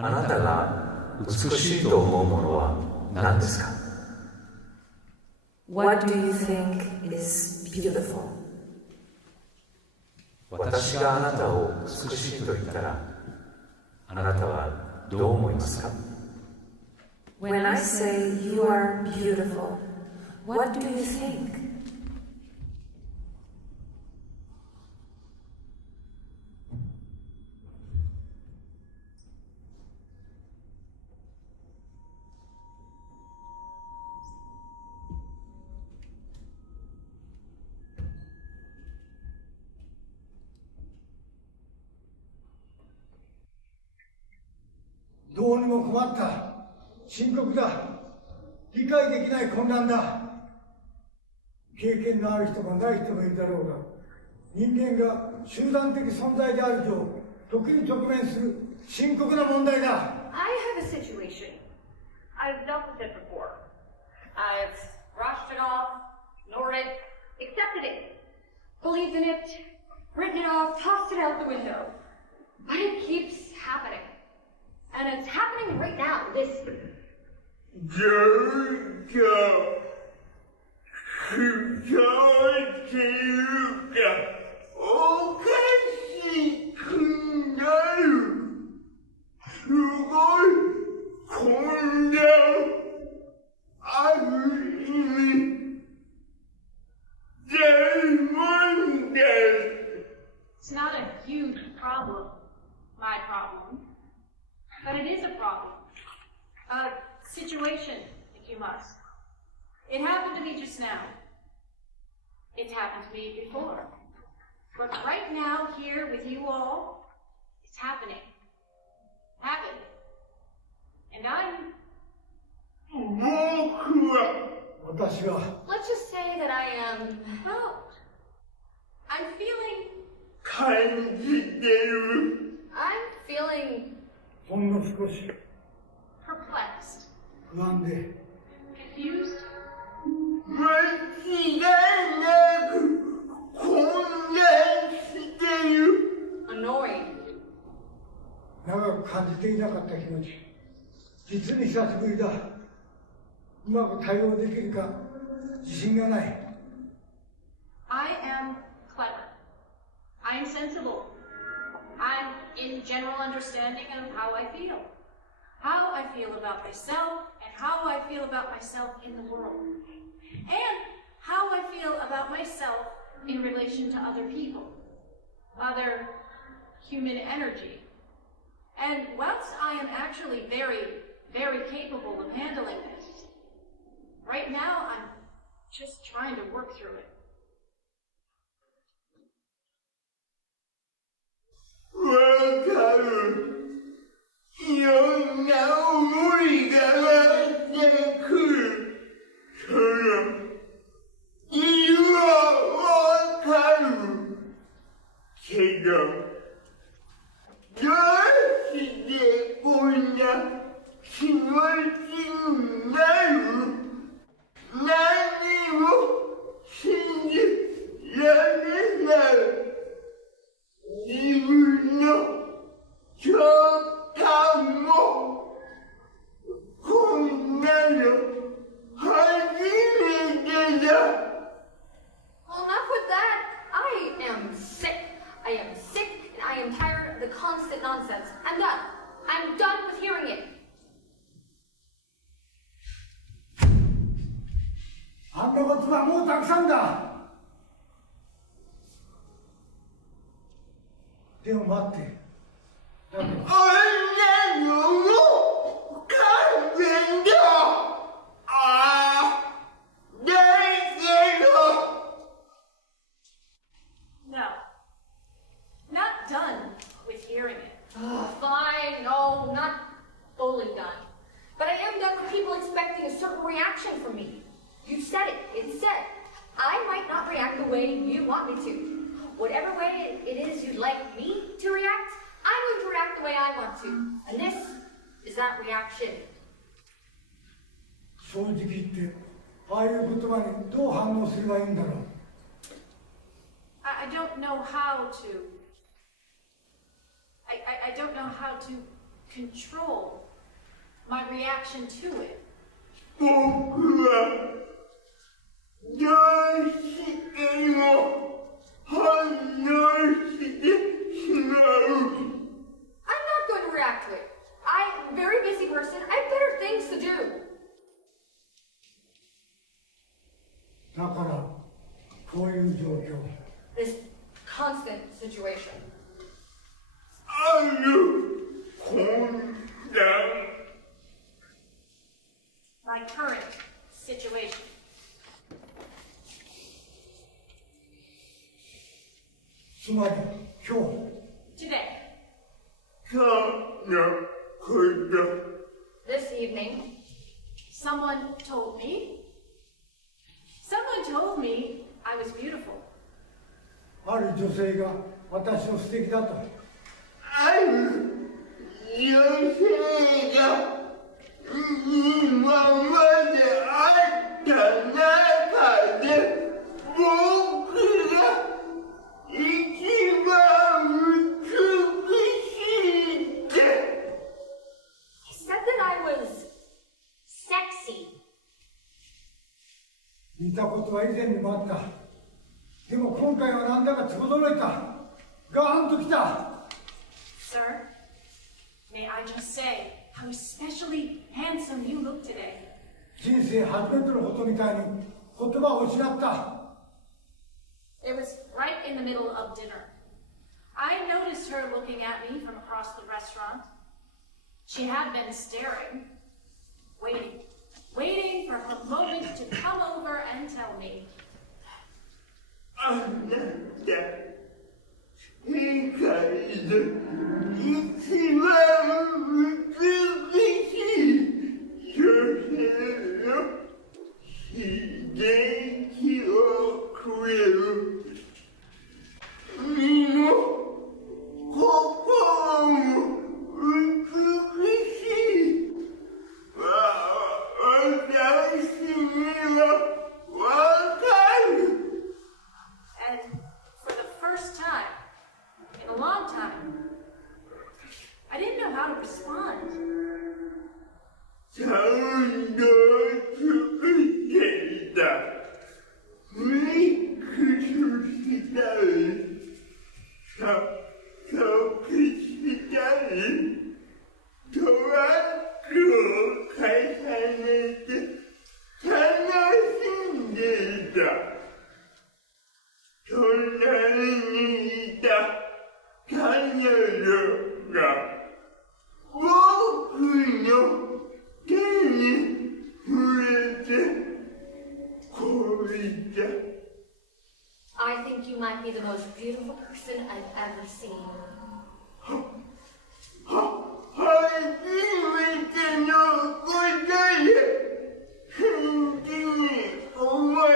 あなたが美しいと思うものは何ですか？ What do you think is beautiful? 私があなたを美しいと言ったら、あなたはどう思いますか？ When I say you are beautiful, what do you think? どうにも困った。深刻だ。理解できない混乱だ。経験のある人がない人がいるだろうが、人間が集団的存在であると時に直面する深刻な問題だ。I have a situation. I've dealt with it before. I've brushed it off, ignored it, accepted it, believed in it, written it off, tossed it out the window. But it keeps happening. And it's happening right now, this. っていうか、おかしくなる。すごい混乱。ある意味、大問題。It's not a huge problem, my problem. But it is a problem. A situation, if you must. It happened to me just now. It's happened to me before. But right now, here with you all, it's happening. Happened. And I'm... 僕は、私は Let's just say that I am... Well, I'm feeling... 感じてる。I'm feeling ほんの少し perplexed. 不安で Confused. 間違いなく混乱している。Annoyed. 長く感じていなかった気持ち、実に久しぶりだ。うまく対応できるか自信がない。 I am clever. I'm sensible. I'm in general understanding of how I feel. How I feel about myself and how I feel about myself in the world. And how I feel about myself in relation to other people. Other human energy. And whilst I am actually very, very capable of handling this, right now I'm just trying to work through it. わかる。いろんな思いが湧いてくる。その理由はわかる。けど、どうしてこんな気持ちになる？何も信じられない。自分の直感もこんなの初めてだ。 Well, enough with that. I am sick. I am sick and I am tired of the constant nonsense. I'm done. I'm done with hearing it. あんなことはもうたくさんだ。でも待って。だってあんなのも勘弁だ。ああ、だけど。No. Not done with hearing it. Fine. No, not fully done. But I am done with people expecting a certain reaction from me. You said it. It's said. I might not react the way you want me to. Whatever way it is you'd like me to react, I'm going to react the way I want to. And this is that reaction. 正直言ってああいう言葉にどう反応すればいいんだろう。 I don't know how to. I don't know how to control my reaction to it. 僕はどうしても反応してしまう。I'm not going to react to it. I'm a very busy person. I have better things to do. だからこういう状況。 This constant situation. ある混乱。My current situation. つまり今日 Today, そのこと。 This evening, someone told me I was beautiful. ある女性が私を素敵だと。ある女性が今まであった中で僕が一番美しいって。 he said that I was sexy. 見たことは以前にもあった。でも今回はなんだか驚いた。ガーンときた。 Sir, may I just say how especially handsome you look today. 人生初めてのことみたいに言葉を失った。 It was right in the middle of dinner. I noticed her looking at me from across the restaurant. She had been staring, waiting for her moment to come over and tell me. あなた世界で一番美しい女性の刺激をくれる。身も心も美しい。私にはわかる。 And for the first time in a long time, I didn't know how to respond. サウンドを作っていた。ミックスしたり、隠したり、トラックを重ねて楽しんでいた。隣にいた彼女が僕の手に触れてこう言った。 I think you might be the most beautiful person I've ever seen. 初めてのことで本当に思え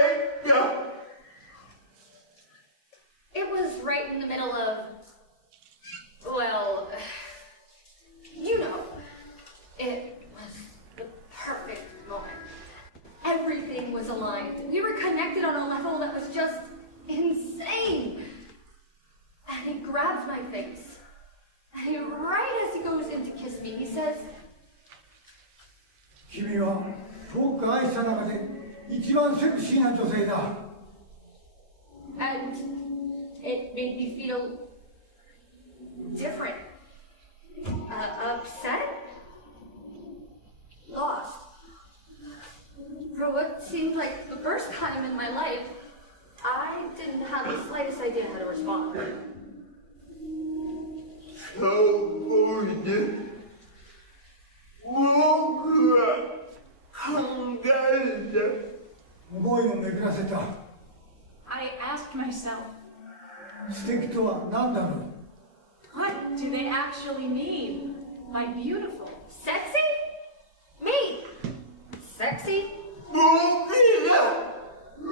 た。 It was right in the middle of, well, you know, it was the perfect moment. Everything was aligned. We were connected on a level that was just insane. And he grabs my face. And right as he goes in to kiss me, he says, 君は僕が愛した中で一番セクシーな女性だ。 and it made me feel different, upset, lost. For what seemed like the first time in my life, I didn't have the slightest idea how to respond. そこで僕は考えた。思いを巡らせた。 I asked myself, 素敵とは何だろう。 what do they actually mean by beautiful? Sexy? Me? Sexy? 僕が美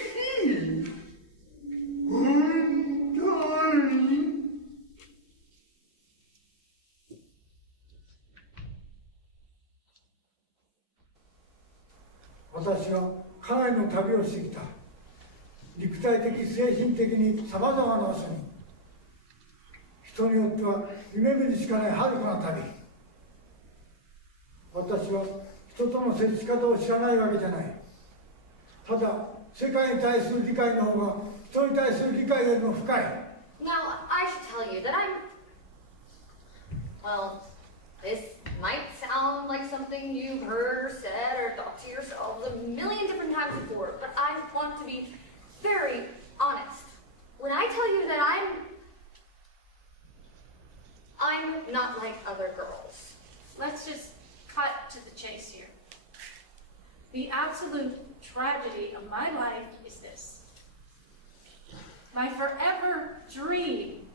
しい。本当に。私はかなりの旅をしてきた。肉体的、精神的にさまざまな場所に。一人によっては夢見るしかない遥かな旅。私は人との接し方を知らないわけじゃない。ただ世界に対する理解の方が人に対する理解よりも深い。 Now, I should tell you that well, this might sound like something you've heard or said or thought to yourselves a million different times before, but I want to be very honest. When I tell you that I'm not like other girls. Let's just cut to the chase here. The absolute tragedy of my life is this. My forever dream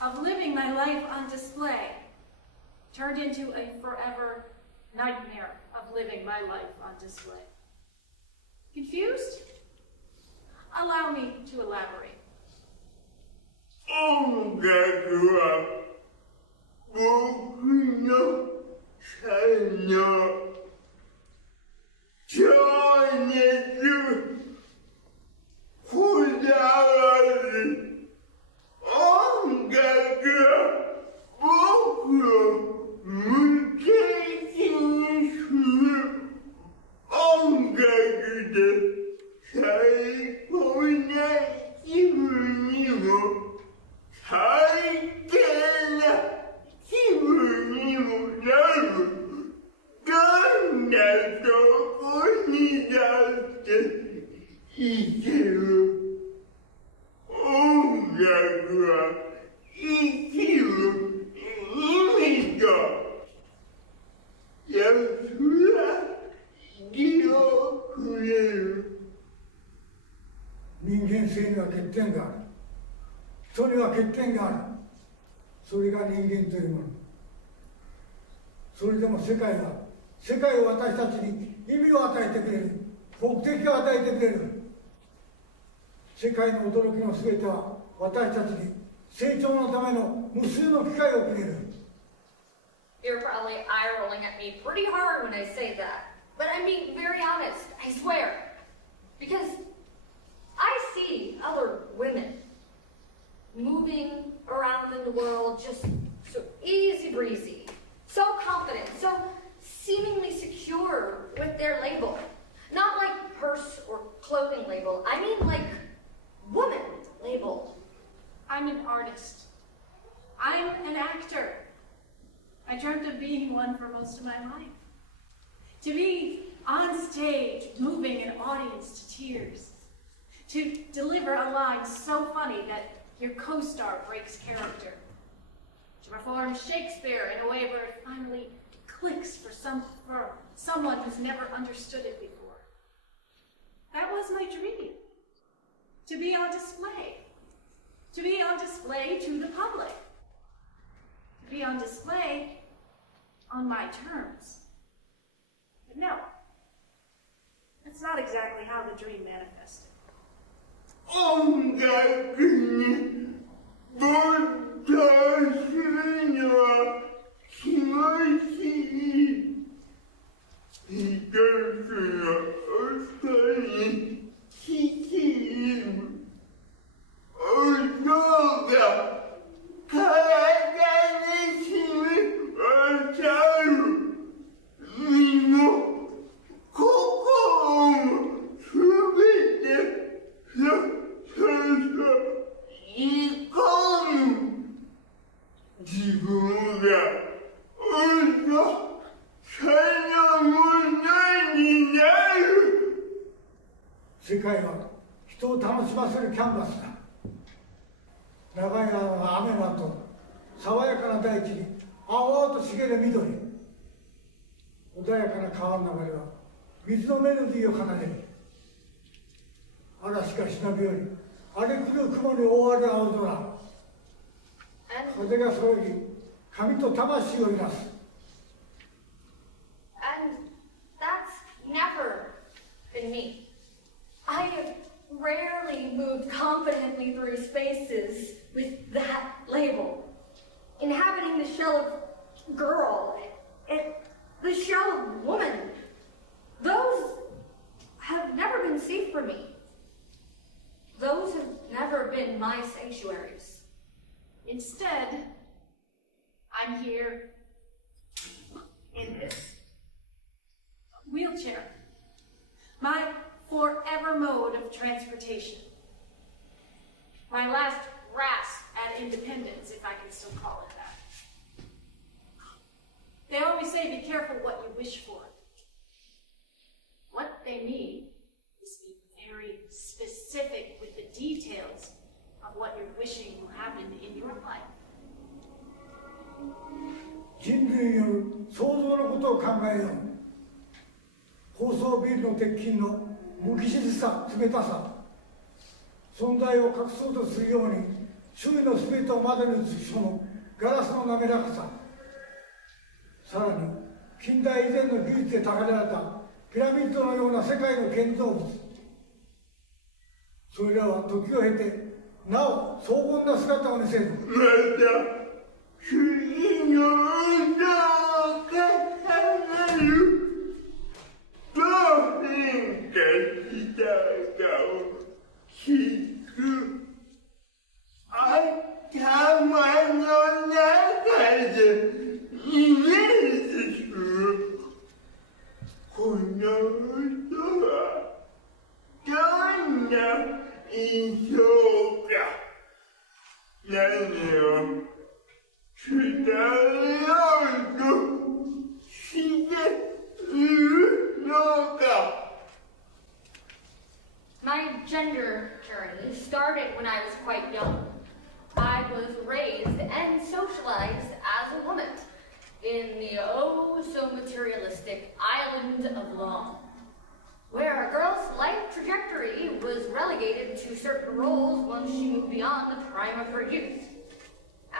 of living my life on display turned into a forever nightmare of living my life on display. Confused? Allow me to elaborate. 音楽は僕の才能、情熱、こだわり、音楽は僕を無敵にする。音楽で最高な気分にも最低な気分にもなる。どんなとこにだって生きる。音楽は生きる意味と安らぎをくれる。人間性には欠点がある。人には欠点がある。それが人間というもの。それでも世界は私たちに意味を与えてくれる。目的を与えてくれる。世界の驚きのすべては私たちに成長のための無数の機会をくれる。 You're probably eye rolling at me pretty hard when I say that. But I'm being very honest, I swear. Because I see other women moving around in the world just so easy breezy, so confident, so seemingly secure with their label. Not like purse or clothing label, I mean like woman label. I'm an artist. I'm an actor. I dreamt of being one for most of my life. To be on stage, moving an audience to tears. To deliver a line so funny that your co-star breaks character. To perform Shakespeare in a way where it finally clicks for someone who's never understood it before. That was my dream. To be on display. To be on display to the public. To be on display on my terms. But no, that's not exactly how the dream manifested. 音楽に没頭するのは気持ちいい。一つの音に聞き入る。音が体に染み渡る。身も心もすべてい込む。自分が音そのものになる。世界は人を楽しませるキャンバスだ。長い間の雨の後、爽やかな大地に青々と茂る緑。穏やかな川の流れは水のメロディーを奏でる。嵐が忍び寄り、荒れ狂う雲に覆われる青空。風がそよぎ、髪と魂を揺らす。And that's never been me. I have rarely moved confidently through spaces with that label. Inhabiting the shell of girl, the shell of woman, those have never been safe for me. Those have never been my sanctuaries. Instead, I'm here in this wheelchair. My forever mode of transportation. My last grasp at independence, if I can still call it that. They always say be careful what you wish for. What they need is to be very specific with the details of what you're wishing will happen in your life. 人類による創造のことを考えよう。高層ビルの鉄筋の無機質さ、冷たさ、存在を隠そうとするように周囲の全てを窓に映し込むガラスの滑らかさ、さらに近代以前の技術で高められたピラミッドのような世界の建造物、それらは時を経てなお荘厳な姿を見せる。また次の歌を重ねるどう変化したかを聞く頭の中でイメージするこの音はどんな印象か何を伝えようとしているのか。My gender journey started when I was quite young. I was raised and socialized as a woman in the oh-so-materialistic island of Long, where a girl's life trajectory was relegated to certain roles once she moved beyond the prime of her youth.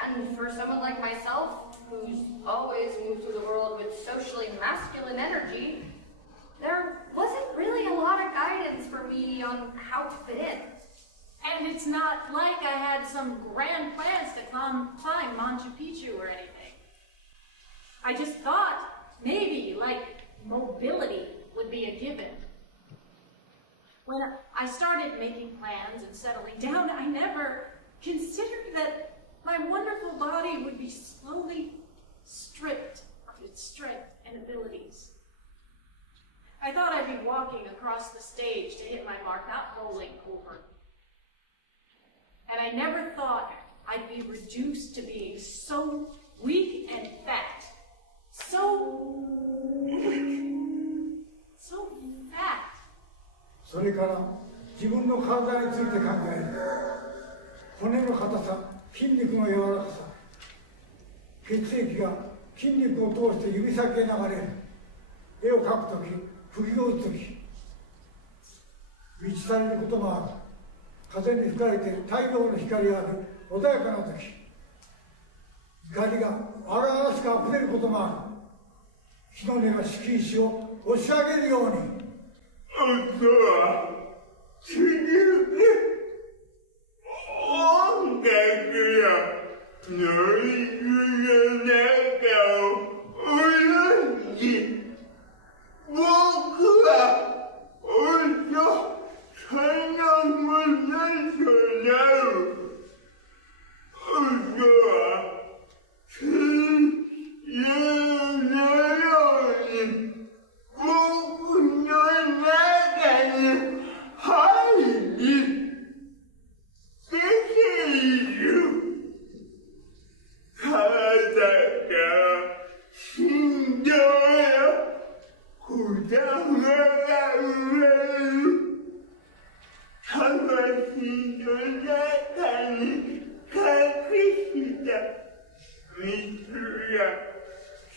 And for someone like myself, who's always moved through the world with socially masculine energy, there wasn't really a lot of guidance for me on how to fit in. And it's not like I had some grand plans to climb Machu Picchu or anything. I just thought maybe, like, mobility would be a given. When I started making plans and settling down, I never considered that my wonderful body would be slowly stripped of its strength and abilities. I thought I'd be walking across the stage to hit my mark, not rolling over. And I never thought I'd be reduced to being so weak and fat. So fat. それから自分の体について考える。骨の硬さ、筋肉の柔らかさ、血液が筋肉を通して指先へ流れる。絵を描くとき、釘を打つとき、満ち足りることもある。風に吹かれて太陽の光がある穏やかなとき、光が荒々しくあふれることもある。火の根が敷石を押し上げるように。音は続く音楽やノイズの中を泳ぎ僕は音そのものとなる音は水流のように僕の中に入り出ている体から振動や言葉が生まれる魂の中に隠した水が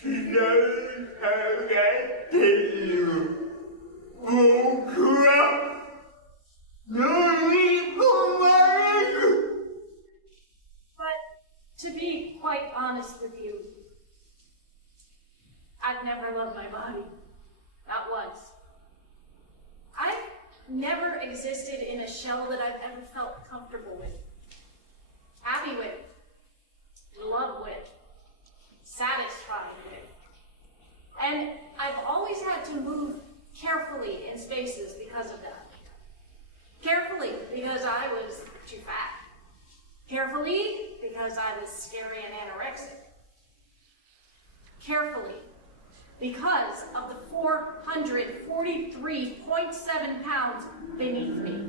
刻み上がっている僕は飲み込まれる But to be quite honest with you, I've never loved my body. Not once. I've never existed in a shell that I've ever felt comfortable with, happy with, in love with, satisfied with. And I've always had to move carefully in spaces because of that. Carefully because I was too fat. Carefully because I was scary and anorexic. carefully because of the 443.7 pounds beneath me.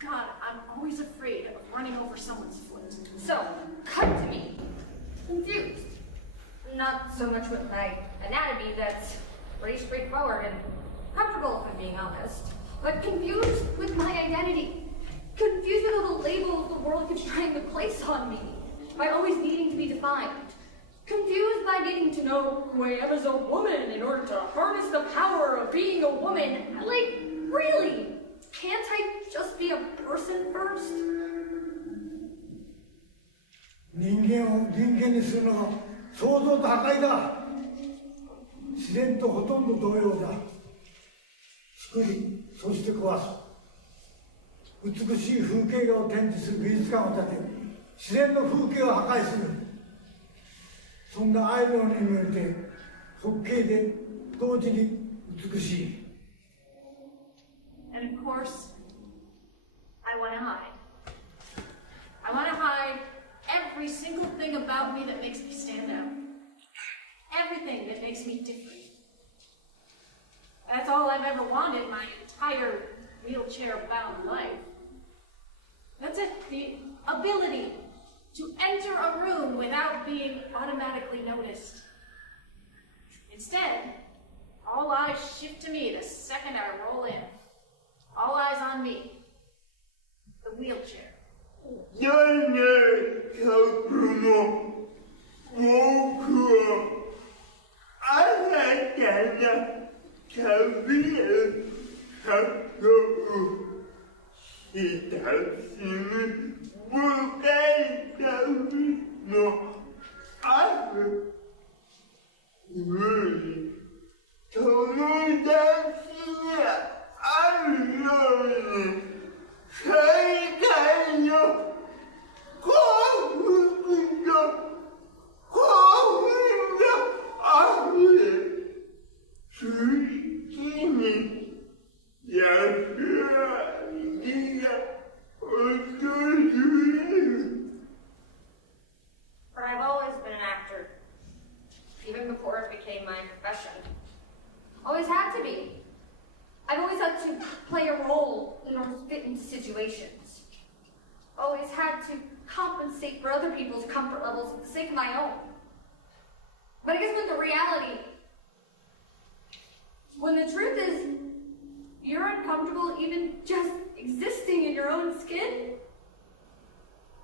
God, I'm always afraid of running over someone's foot. So, come to me. Confused. Not so much with my anatomy, that's pretty straightforward and comfortable, if I'm being honest, but confused with my identity. Confused with all the labels the world keeps trying to place on me, by always needing to be defined. Confused by needing to know who I am as a woman in order to harness the power of being a woman. Like, really? Can't I just be a person first? 人間を人間にするのは創造と破壊だ。自然とほとんど同様だ。作り、そして壊す。美しい風景画を展示する美術館を建て、自然の風景を破壊する。そんなアイドルに見えて、滑稽で同時に美しい。And of course, I want to hide. I want to hide every single thing about me that makes me stand out. Everything that makes me different. That's all I've ever wanted my entire wheelchair-bound life. That's it, the ability to enter a room without being automatically noticed. Instead, all eyes shift to me the second I roll in. All eyes on me. The wheelchair. 誰かも僕を新たな旅へ誘うひたすら深い旅のある無理友達があるように世界の幸福と幸運があふれ月に安らぎが訪れる But I've always been an actor, even before it became my profession. Always had to be. I've always had to play a role in order to fit into situations. Always had to compensate for other people's comfort levels for the sake of my own. But I guess with the reality, when the truth is, you're uncomfortable even just existing in your own skin,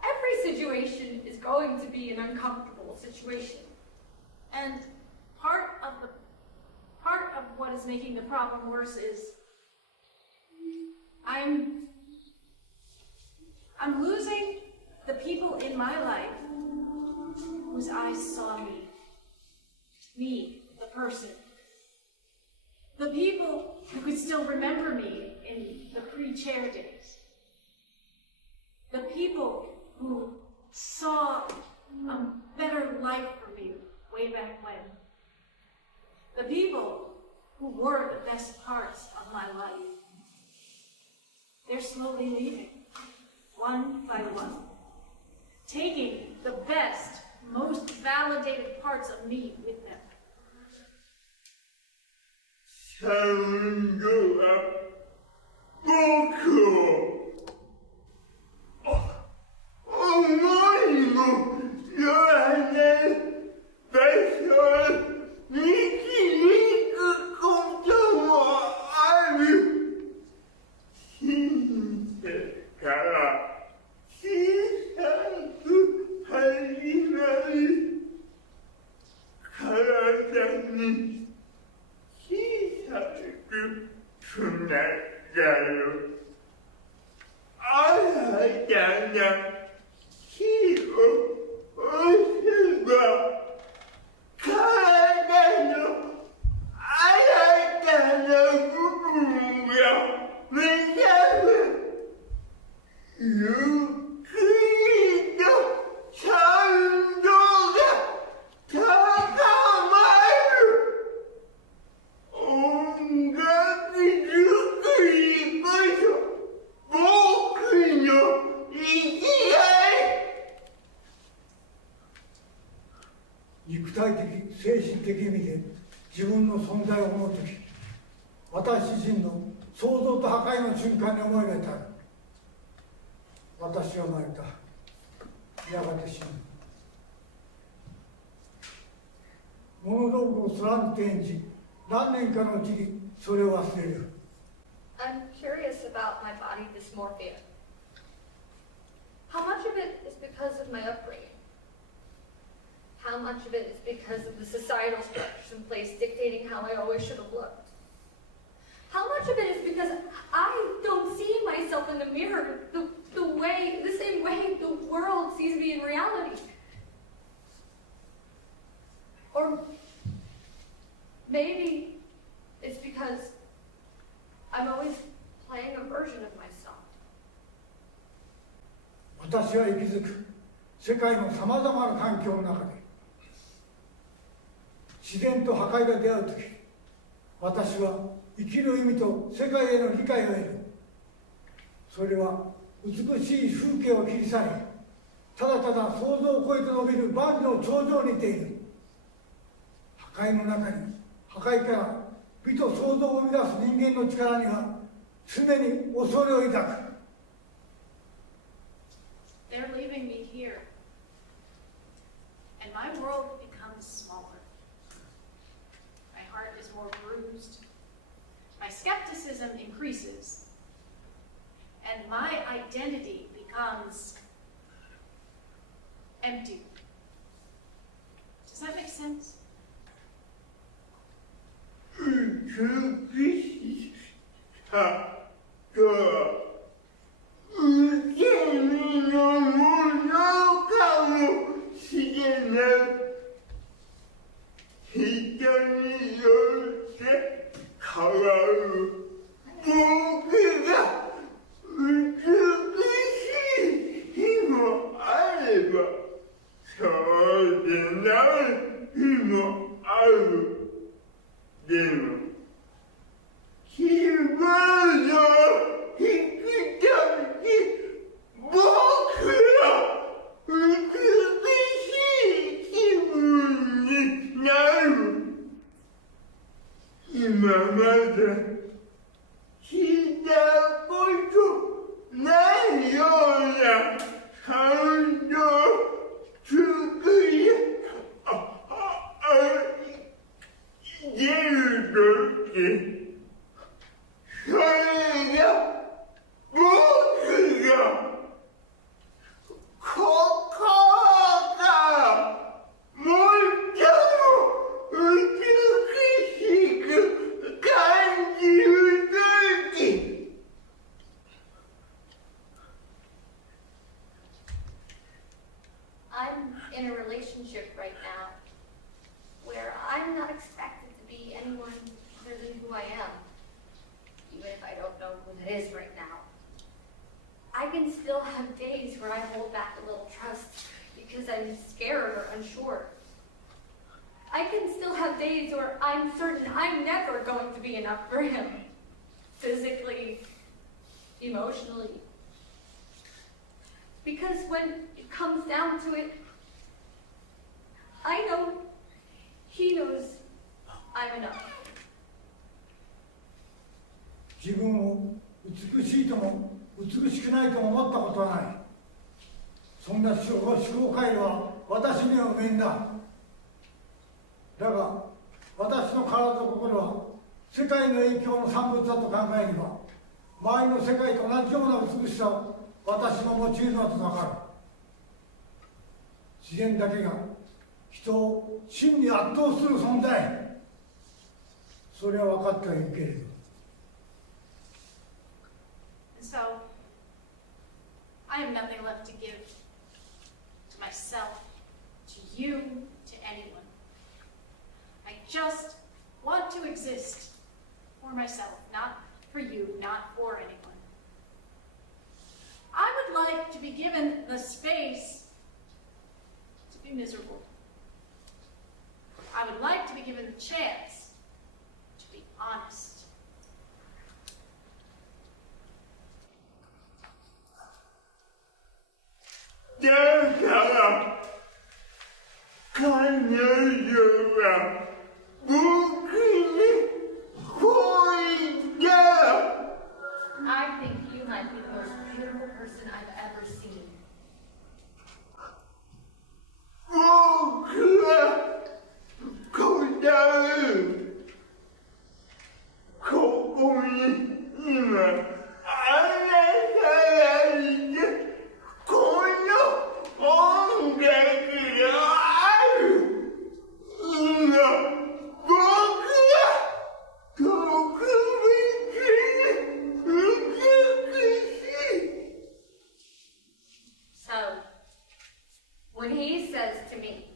every situation is going to be an uncomfortable situation. And part of what is making the problem worse is I'm losing the people in my life whose eyes saw me. Me, the person. The people who could still remember me in the pre-chair days. The people who saw a better life for me way back when. The people who were the best parts of my life. They're slowly leaving, one by one, taking the best, most validated parts of me with them. サウンドは僕を思いもよらない場所へ導くこともある。小さから小さく始まり、体に小さくつながる。体的精神的意味で自分の存在を思うとき、私自身の創造と破壊の瞬間に思いが至る。私は生まれた。やがて死ぬ。物道具を貫いて演じ、何年かのうちにそれを忘れる。I'm curious about my body dysmorphia. How much of it is because of my upbringing? How much of it is because of the societal structures in place dictating how I always should have looked? How much of it is because I don't see myself in the mirror the same way the world sees me in reality? Or maybe it's because I'm always playing a version of myself. 私は息づく世界のさまざまな環境の中で自然と破壊が出会うとき、私は生きる意味と世界への理解を得る。それは美しい風景を切り去り、ただただ想像を超えて伸びる万里の長城に似ている。破壊の中に破壊から美と創造を生み出す人間の力には常に恐れを抱く。They're leaving me here, and my world becomes smaller. My heart is more bruised. My skepticism increases, and my identity becomes empty. Does that make sense? 美しさと受け身のものかもしれない。人によって変わる僕が美しい日もあれば、そうでない日もある。でも希望の引くために僕ら美しい気分になる。今まで聞いたことないような感動作り出るとき、それが僕が心から最も美しく感じるとき、I'm in a relationship right now where I'm not expected to be anyone other than who I am, even if I don't know who that is right now. I can still have days where I hold back a little trust because I'm scared or unsure. I can still have days where I'm certain I'm never going to be enough for him, physically, emotionally. Because when it comes down to it, I know he knows I'm enough. 自分を美しいとも美しくないとも思ったことはない。そんな思考回路は私には無縁だ。だが私の体と心は世界の影響の産物だと考えれば、周りの世界と同じような美しさを私も用いるのだと分かる。自然だけが人を真に圧倒する存在、それは分かってはいるけれど。And so, I have nothing left to give to myself, to you, to anyone. I just want to exist for myself, not for you, not for anyone. I would like to be given the space to be miserable. I would like to be given the chance to be honest. だから彼女は僕に恋だ。I think you might be the most beautiful person I've ever seen. 僕は答える。ここに今あなたがいて、この音楽がある。今僕は特別に美しい。So, when he says to me,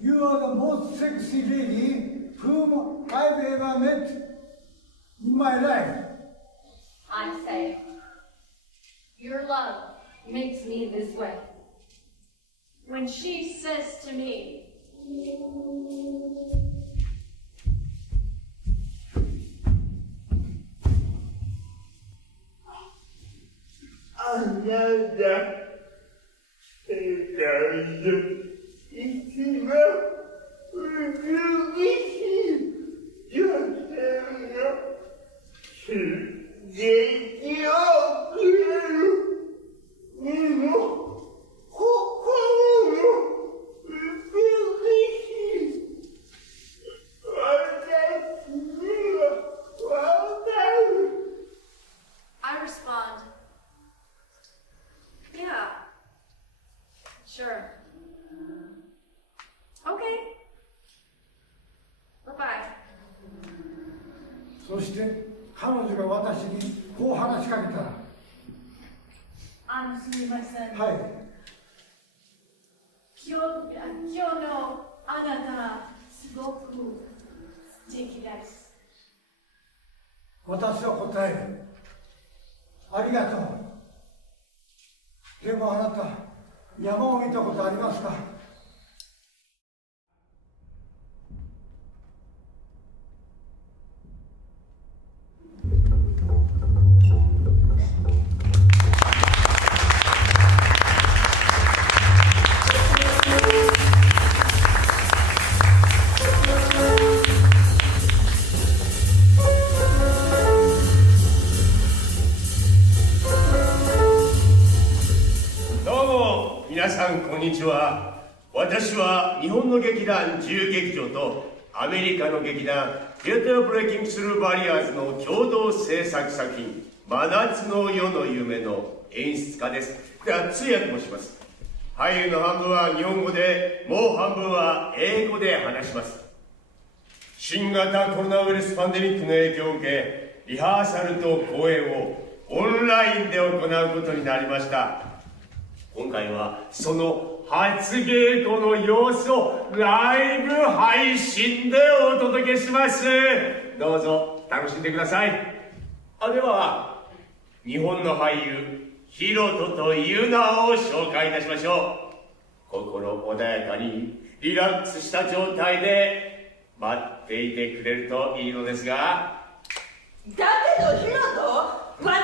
You are the most sexy lady whom I've ever met in my life. I say, your love makes me this way. When she says to me,あなた、世界で一番美しい女性の刺激をくれる。でも、心も美しい。私にはわかる。I respond, yeah, sure. Okay. Bye-bye. そして彼女が私にこう話しかけた。すみません。はい。今日のあなた、すごく素敵です。私は答える。ありがとう。でもあなた、山を見たことありますか？皆さんこんにちは。私は日本の劇団自由劇場とアメリカの劇団ティアターブレイキングスルーバリアーズの共同制作作品真夏の夜の夢の演出家です。では通訳もします。俳優の半分は日本語で、もう半分は英語で話します。新型コロナウイルスパンデミックの影響を受け、リハーサルと公演をオンラインで行うことになりました。今回はその初稽古の様子をライブ配信でお届けします。どうぞ楽しんでください。では日本の俳優ヒロトとユナを紹介いたしましょう。心穏やかにリラックスした状態で待っていてくれるといいのですが。だけどヒロト、私はあな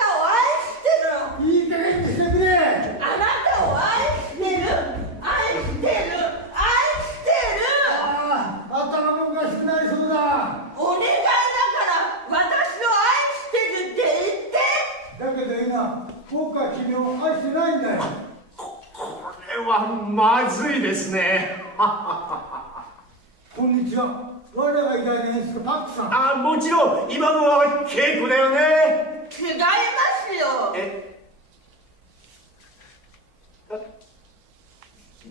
たを愛してる。いい加減にしてくれ。あなたを愛してる、愛してる、愛してる。頭もおかしくなりそうだ。お願いだから私を愛してるって言って。だけど今、僕は君を愛してないんだよ。これはまずいですね。こんにちは。我らが偉大な演出家パックさん。もちろん今のは稽古だよね。違いますよ。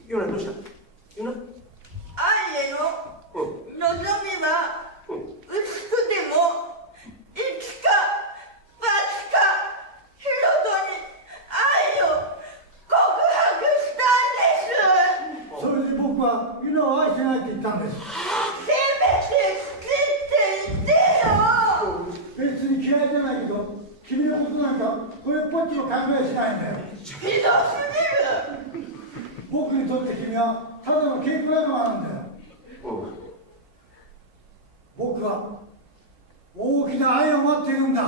ヨナどうした？ヨナ？愛への望みは薄くてもいつかまつかヒロトに愛を告白したんです。それで僕はユナを愛してないって言ったんです。せめて好きって言ってよ。別に嫌いじゃないけど、君のことなんかこれっぽっちも考えしないんだよ。ひどすぎる。僕にとって君はただの稽古仲間なんだよ。僕は大きな愛を待っているんだ。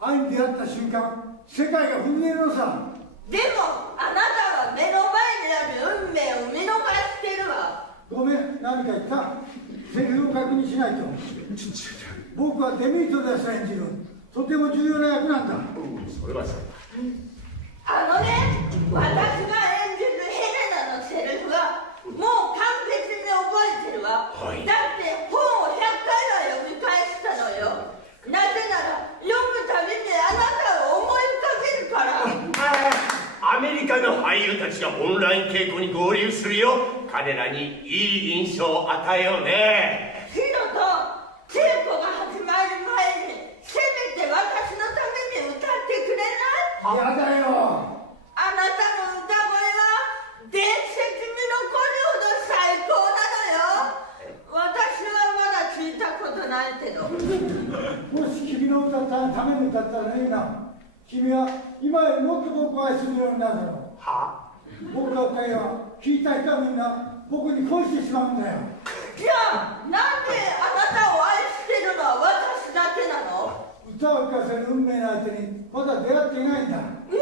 愛にに出会った瞬間、世界が震えるのさ。でもあなたは目の前にある運命を見逃してるわ。ごめん、何か言った。セリフを確認しないと。僕はデメリトレスが演じるとても重要な役なんだ。それはそうだ。あのね、私が演じるヘレナのセリフはもう完璧に覚えてるわ、はい、だって本を100回は読み返したのよ。なぜなら読むたびにあなたを思い浮かべるから。アメリカの俳優たちがオンライン稽古に合流するよ。彼らにいい印象を与えようね。ヒロと稽古が始まる前にせめて私のために歌ってくれない？やだよ。あなたの歌声は伝説に残るほど最高なのよ。私はまだ聞いたことないけど。もし君の歌ったために歌ったらいいな。君は今よりもっと僕を愛するようになるだろう。は？僕の歌は聞いた人はみんな僕に恋してしまうんだよ。じゃあなんであなたを愛してるのは私だけなの？歌を聴かせる運命の相手にまだ出会っていないんだ。嘘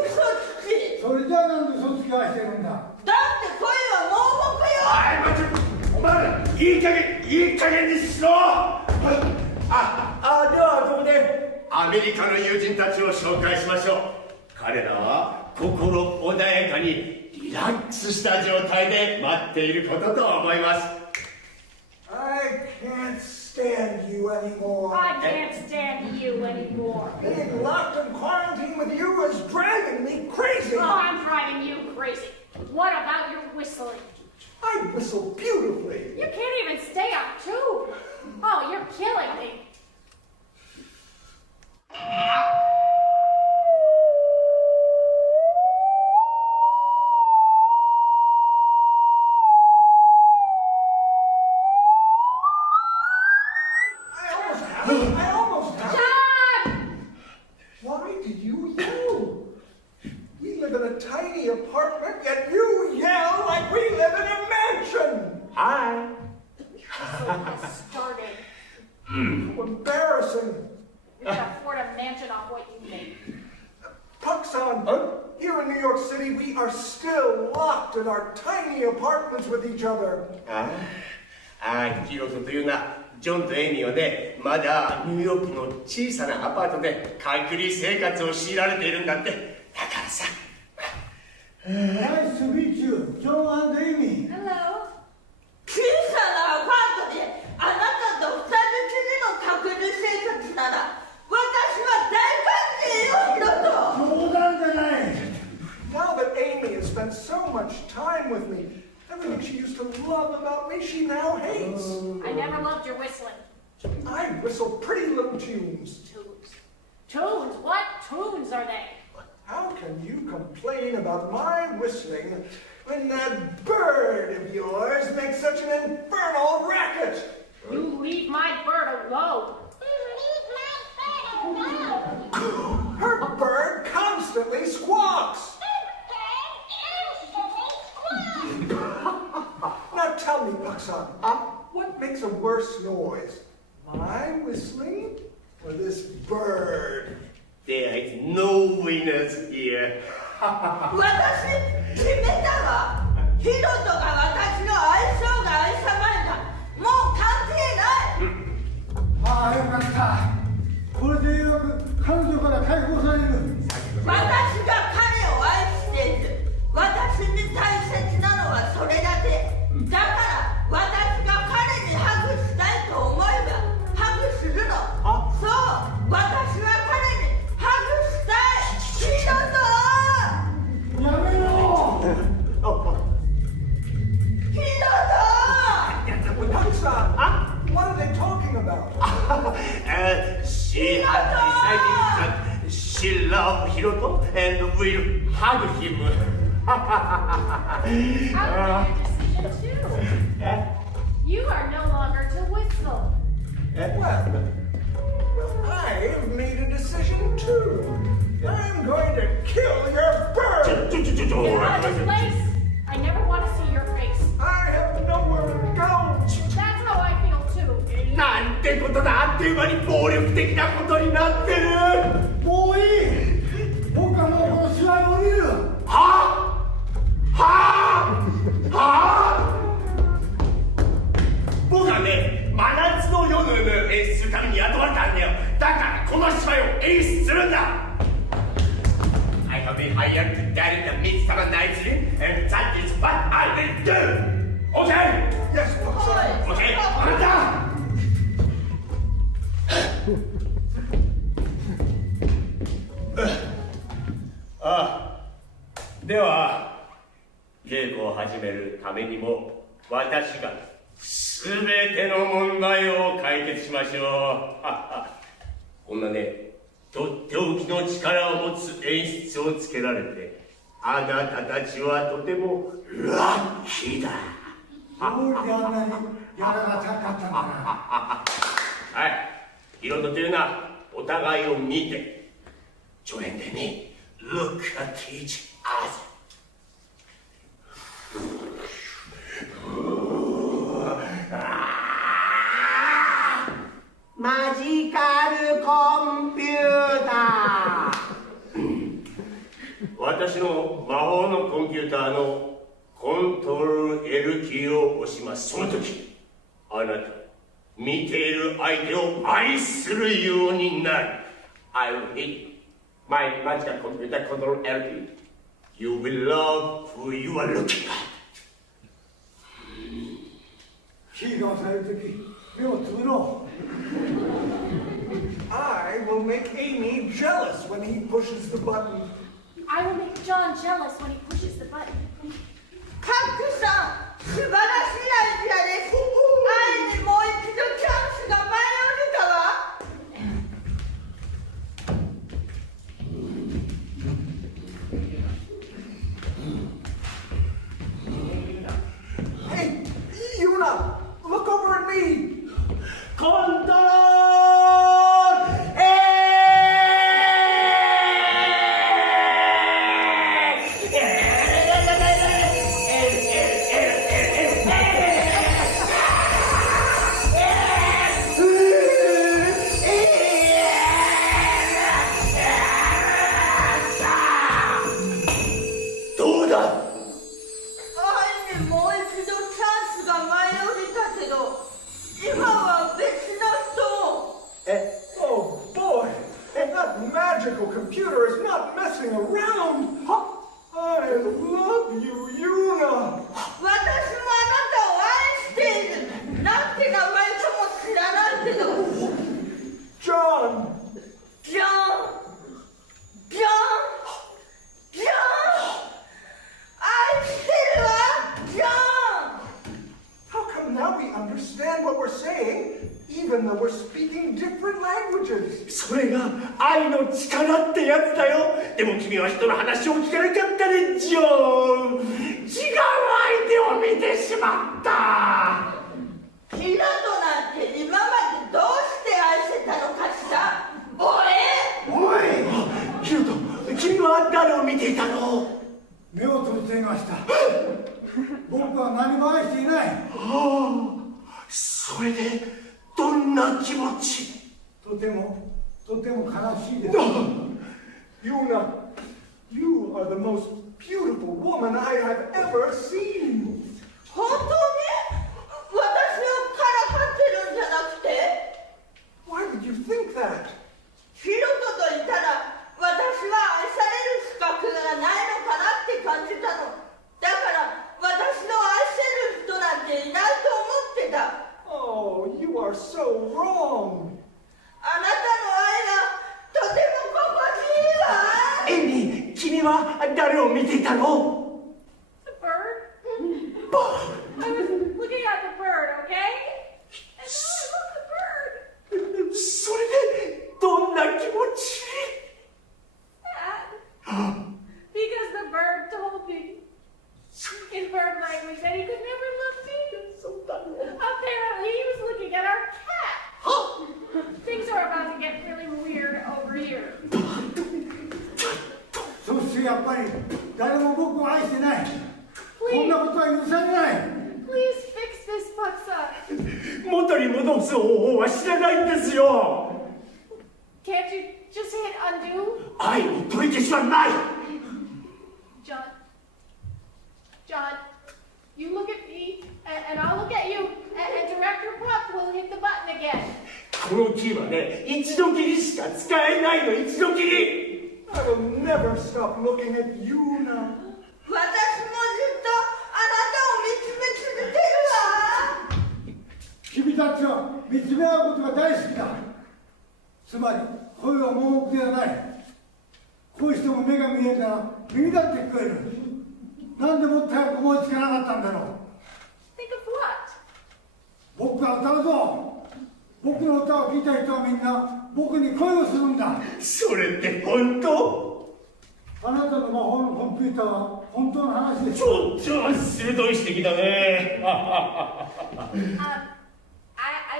つき。それじゃあなんで嘘つきを愛してるんだ。だって恋は盲目よ。はい、待って、お前らいい加減にしろ。ではここでアメリカの友人たちを紹介しましょう。彼らは心穏やかにリラックスした状態で待っていることと思います。 I can't stand you anymore. I can't stand you anymore. Being locked in quarantine with you is driving me crazy. Oh, I'm driving you crazy. What about your whistling? I whistle beautifully. You can't even stay on tune. Oh, you're killing me. I almost have. John! Why did you yell? We live in a tiny apartment, yet you yell like we live in a mansion. Hi. Whistling has started. How embarrassing. We can afford a mansion off what you make. Puck-san, here in New York City, we are still locked in our tiny apartments with each other. ヒロトというな、ジョンとエイミーはね、まだニューヨークの小さなアパートで隔離生活を強いられているんだって。だからさ。Nice to meet you, John and Amy. Hello. 小さなアパートであなたと二人きりの隔離生活なら私は大歓迎よ、ヒロト。冗談じゃない。 Now that Amy has spent so much time with me, everything she used to love about me, she now hates. I never loved your whistling. I whistle pretty little tunes. Tunes. Tunes? What tunes are they? How can you complain about my whistling when that bird of yours makes such an infernal racket? You leave my bird alone. Her bird constantly squawks. Now tell me, Puck-san, what makes a worse noise? My whistling or this bird? There is no winners here. 私決めたわ。ヒロトが私の愛称が愛さまれた。もう関係ない。ああ、よかった。これでようやく彼女から解放される。私が彼を愛している。私に大切なのはそれだけ。だから私が彼にハグしたいと思えばハグするの。そう、私は彼にハグしたい。ヒロト！やめろ。ヒロト！ Puck-san, what are they talking about? She has decided that she loves Hiroto and will hug him. How did you make a decision too? You are no longer to whistle. Well, I've made a decision too. I'm going to kill your bird. Get out of this place. I never want to see your face. I have nowhere to go. That's how I feel too. なんてことだ、あっという間に暴力的なことになってる。もういい。演出するんだ。I have been hired to direct the Midsummer Night's Dream, and that is what I will do. Okay? Yes, Buckshot. Okay? あなた。ああ、では稽古を始めるためにも私が全ての問題を解決しましょう。こんなね、とっておきの力を持つ演出をつけられて、あなたたちはとてもラッキーだ。どうりであんなにやらが高かったんだな。はい、いろんなというのはお互いを見て、助演でね、Look at each other. マジカルコンピューター。私の魔法のコンピューターのコントロール L キーを押します。その時、あなた、見ている相手を愛するようになる。I will hit my magical computer control L key. You will love who you are looking at. キーが押されるとき、目をつぶろう。I will make Amy jealous when he pushes the button. I will make John jealous when he pushes the button. カックさん、素晴らしいアイデアです。愛にもう一度チャンスが舞い降りたわ。Hey, Yuna, look over at me. コントロールどうだ。愛にもう一度チャンスが舞い降りたけど、今は別の人。Oh boy, and that magical computer is not messing around. I love you, Yuna. 私もあなたを愛している。なんて名前かも知らないけど。John. ジョン、ジョン、ジョン。愛してるわ、ジョン。How come now we understand what we're saying, even though we're speaking different languages? それが愛の力ってやつだよ。でも君は人の話を聞かなかったね、ジョン。違う相手を見てしまった。ヒロトなんて今までどうして愛してたのかしら。おい、ヒロト、君は誰を見ていたの？目を閉じていました。僕は何も愛していない。それでどんな気持ち？とても悲しいです。Yuna, you are the most beautiful woman I have ever seen. 本当に私をからかってるんじゃなくて。 Why would you think that? ヒロトといたら私は愛される資格がないのかなって感じたの。だから私の愛せる人なんていないと思ってた。 Oh, you are so wrong. あなたの愛がとても心地いいわ。エミ、君は誰を見ていたの？ The bird? I was looking at the bird, okay? And then I love the bird. それでどんな気持ち？ Sad. Because the bird told me in bird language that he could never love me. Apparently he was looking at our cat. Things are about to get really weird over here. そしてやっぱり誰も僕を愛してない。こんなことは許されない。 Please fix this, Bucksa. 元に戻す方法は知らないんですよ。 Can't you just hit undo? 愛を取り消しはない。 John, you look at me, and I'll look at you, and Director Puck will hit the button again. このキーはね、一度きりしか使えないの、一度きり。 I will never stop looking at you now. 私もずっとあなたを見つめ続けるわ。君たちは見つめ合うことが大好きだ。つまり声は盲目ではない。恋しても目が見えんなら耳だって聞こえる。なんでもっと早く思いつかなかったんだろう。 Think of what? 僕が歌うぞ。僕の歌を聴いた人はみんな僕に恋をするんだ。それって本当？あなたの魔法のコンピューターは本当の話です。ちょっと鋭い指摘だね。I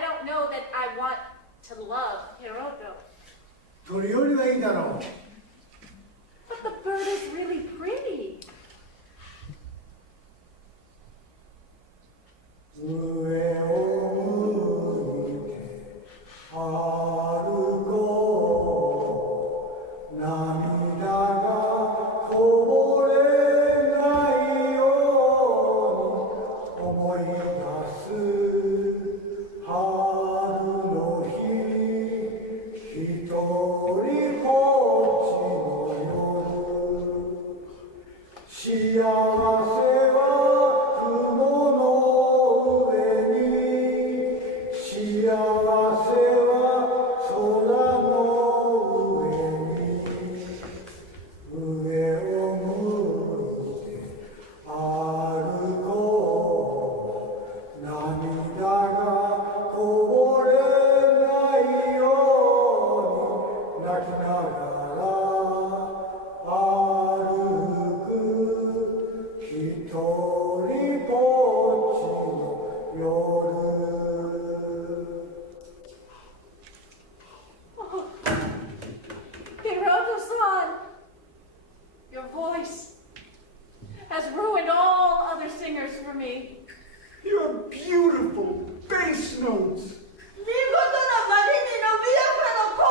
don't know that I want to love Hiroto. それよりはいいだろう。 But the bird is really pretty. 上を向いて歩こう。涙がこぼれないように思い出す春の日。一人ぼっちの夜。幸せは雲の上に。幸せは空の上に。上を向いて歩こう。涙がこぼれないように泣きながら歩く。一人ぼっちの夜。 Hiroto-san, your voice has ruined all other singers for me. Your beautiful bass notes. 見事なまでに伸びやかな声。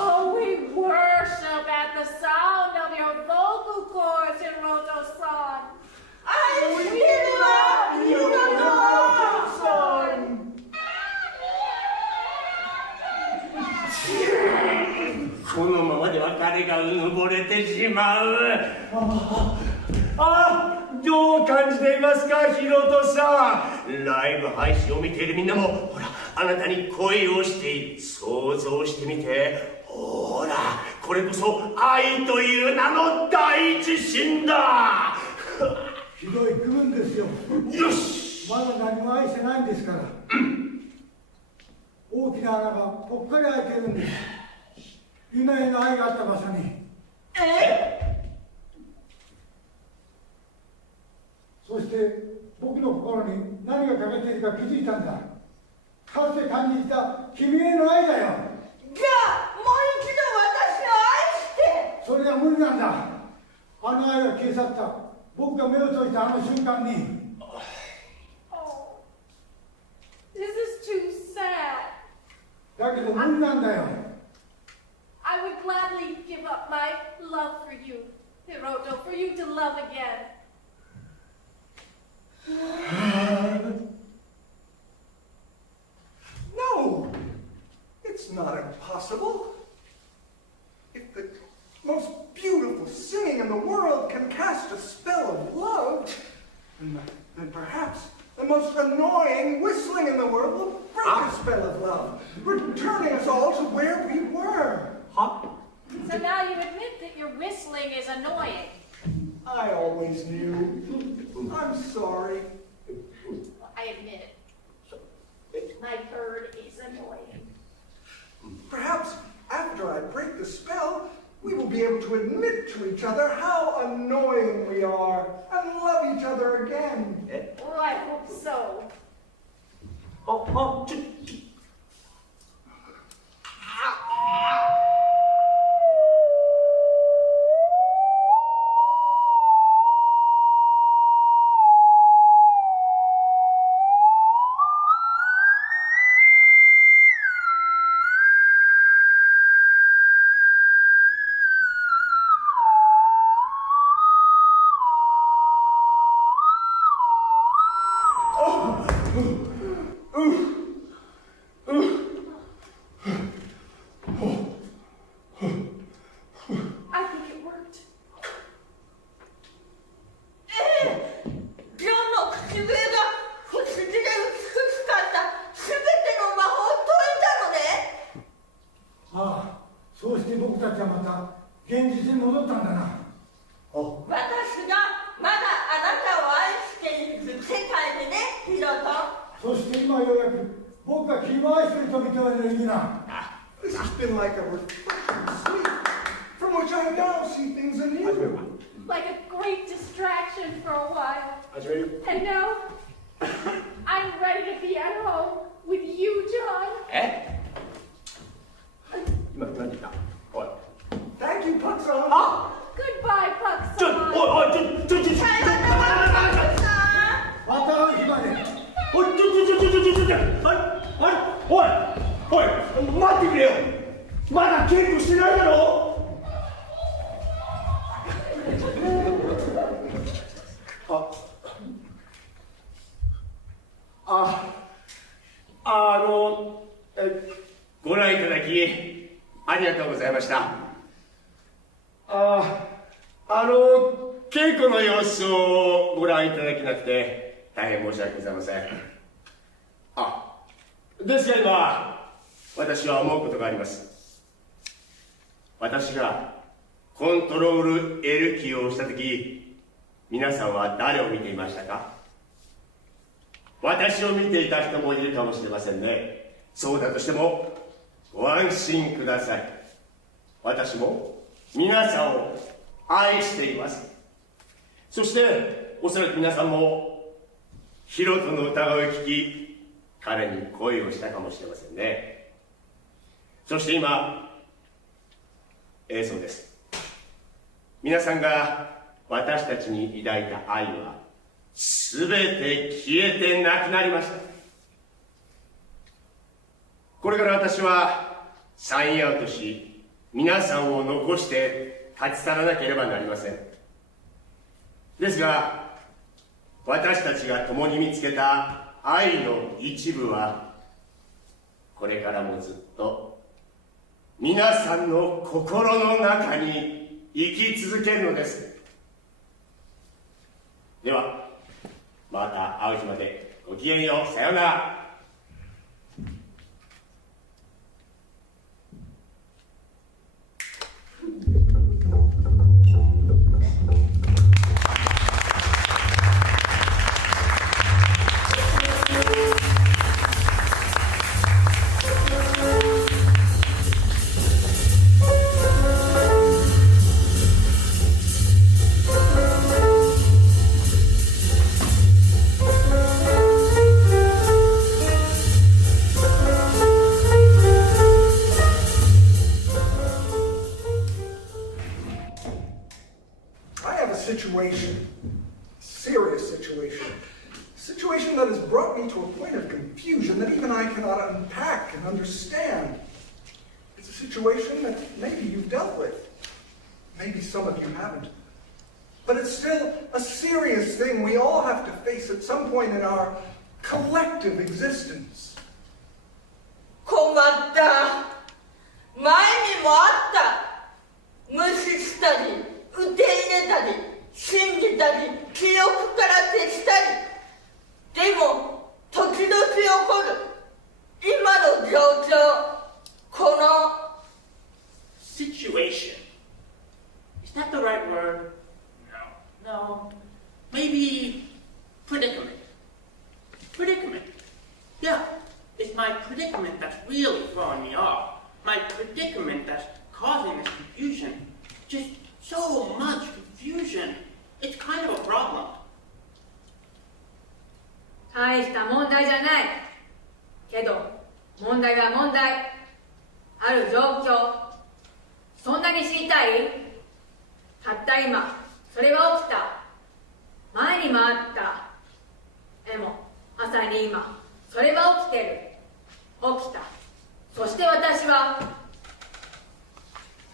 Oh, we worship at the sound of your vocal cords, Hiroto-san. 愛してるわ、ヒロトさん。このままでは彼がうぬぼれてしまう。どう感じていますか、ヒロトさん。ライブ配信を見ているみんなも、ほら、あなたに恋をしている。想像してみて。ほら、これこそ愛という名の大地震だ。ひどい区分ですよ。よし。まだ何も愛してないんですから。大きな穴がぽっかり開いてるんです。夢への愛があった場所に。そして僕の心に何が欠けているか気づいたんだ。かつて感じた君への愛だよ。じゃあもう一度私を愛して。それが無理なんだ。あの愛が消え去った。僕が目を閉じたあの瞬間に。 Oh, this is too sad. だけど無理なんだよ。 I would gladly give up my love for you, Hiroto, for you to love again. No, it's not impossible. If the most beautiful singing in the world can cast a spell of love, then perhaps the most annoying whistling in the world will break a spell of love, returning us all to where we were. So now you admit that your whistling is annoying. I always knew. I'm sorry. I admit it. My bird is annoying. Perhaps after I break the spell, we will be able to admit to each other how annoying we are and love each other again. Oh, I hope so. ちはまた現実に戻ったんだな。私がまだあなたを愛している世界にね、ヒロト。そして今ようやく僕が君を愛していると認める意味な。 This has been like a refreshing sleep, from which I now see things anew. Like a great distraction for a while. And now, I'm ready to be at home with you, John. え今何言ったおい Thank you, Puck-san. Goodbye, Puck. ちょおいおいちょさよなら、パクさん。また会う日まで。おいおい待ってくれよまだ稽古してないだろご覧いただきありがとうございました稽古の様子をご覧いただけなくて大変申し訳ございませんですが今私は思うことがあります私がコントロール L キーを押したとき皆さんは誰を見ていましたか私を見ていた人もいるかもしれませんねそうだとしてもご安心ください私も皆さんを愛していますそしておそらく皆さんもヒロトの歌声を聴き彼に恋をしたかもしれませんねそして今そうです皆さんが私たちに抱いた愛は全て消えてなくなりましたこれから私はサインアウトし皆さんを残して立ち去らなければなりませんですが私たちが共に見つけた愛の一部はこれからもずっと皆さんの心の中に生き続けるのですではまた会う日までごきげんようさようならsituation that has brought me to a point of confusion that even I cannot unpack and understand. It's a situation that maybe you've dealt with. Maybe some of you haven't. But it's still a serious thing we all have to face at some point in our collective existence. 困った。前にもあった。無視したり、受け入れたり、信じたり、記憶から消したり。でも、時々起こる。今の状況。この situation. Is that the right word? No. Maybe predicament. Predicament. Yeah, it's my predicament that's really throwing me off. My predicament that's causing this confusion. Just so much confusion. It's kind of a problem. 大した問題じゃない。けど、問題は問題。ある状況。そんなに知りたい？たった今、それが起きた。前にもあった。でも、まさに今、それが起きてる。起きた。そして私は、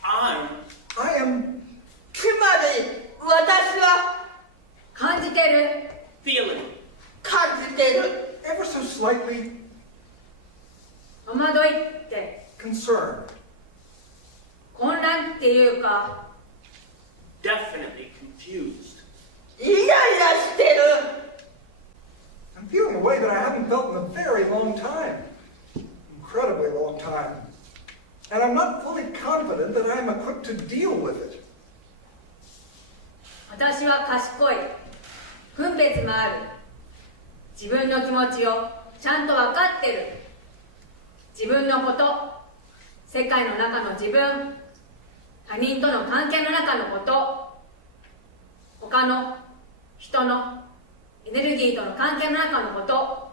I am つまり、私は感じてる。Feeling. 感じてる。ever so slightly 戸惑いって、concerned. 混乱っていうか、Definitely confused. イライラしてる。I'm feeling a way that I haven't felt in a very long time. Incredibly long time. And I'm not fully confident that I'm equipped to deal with it. 私は賢い。分別もある。自分の気持ちをちゃんと分かってる。自分のこと、世界の中の自分、他人との関係の中のこと、他の人のエネルギーとの関係の中のこと、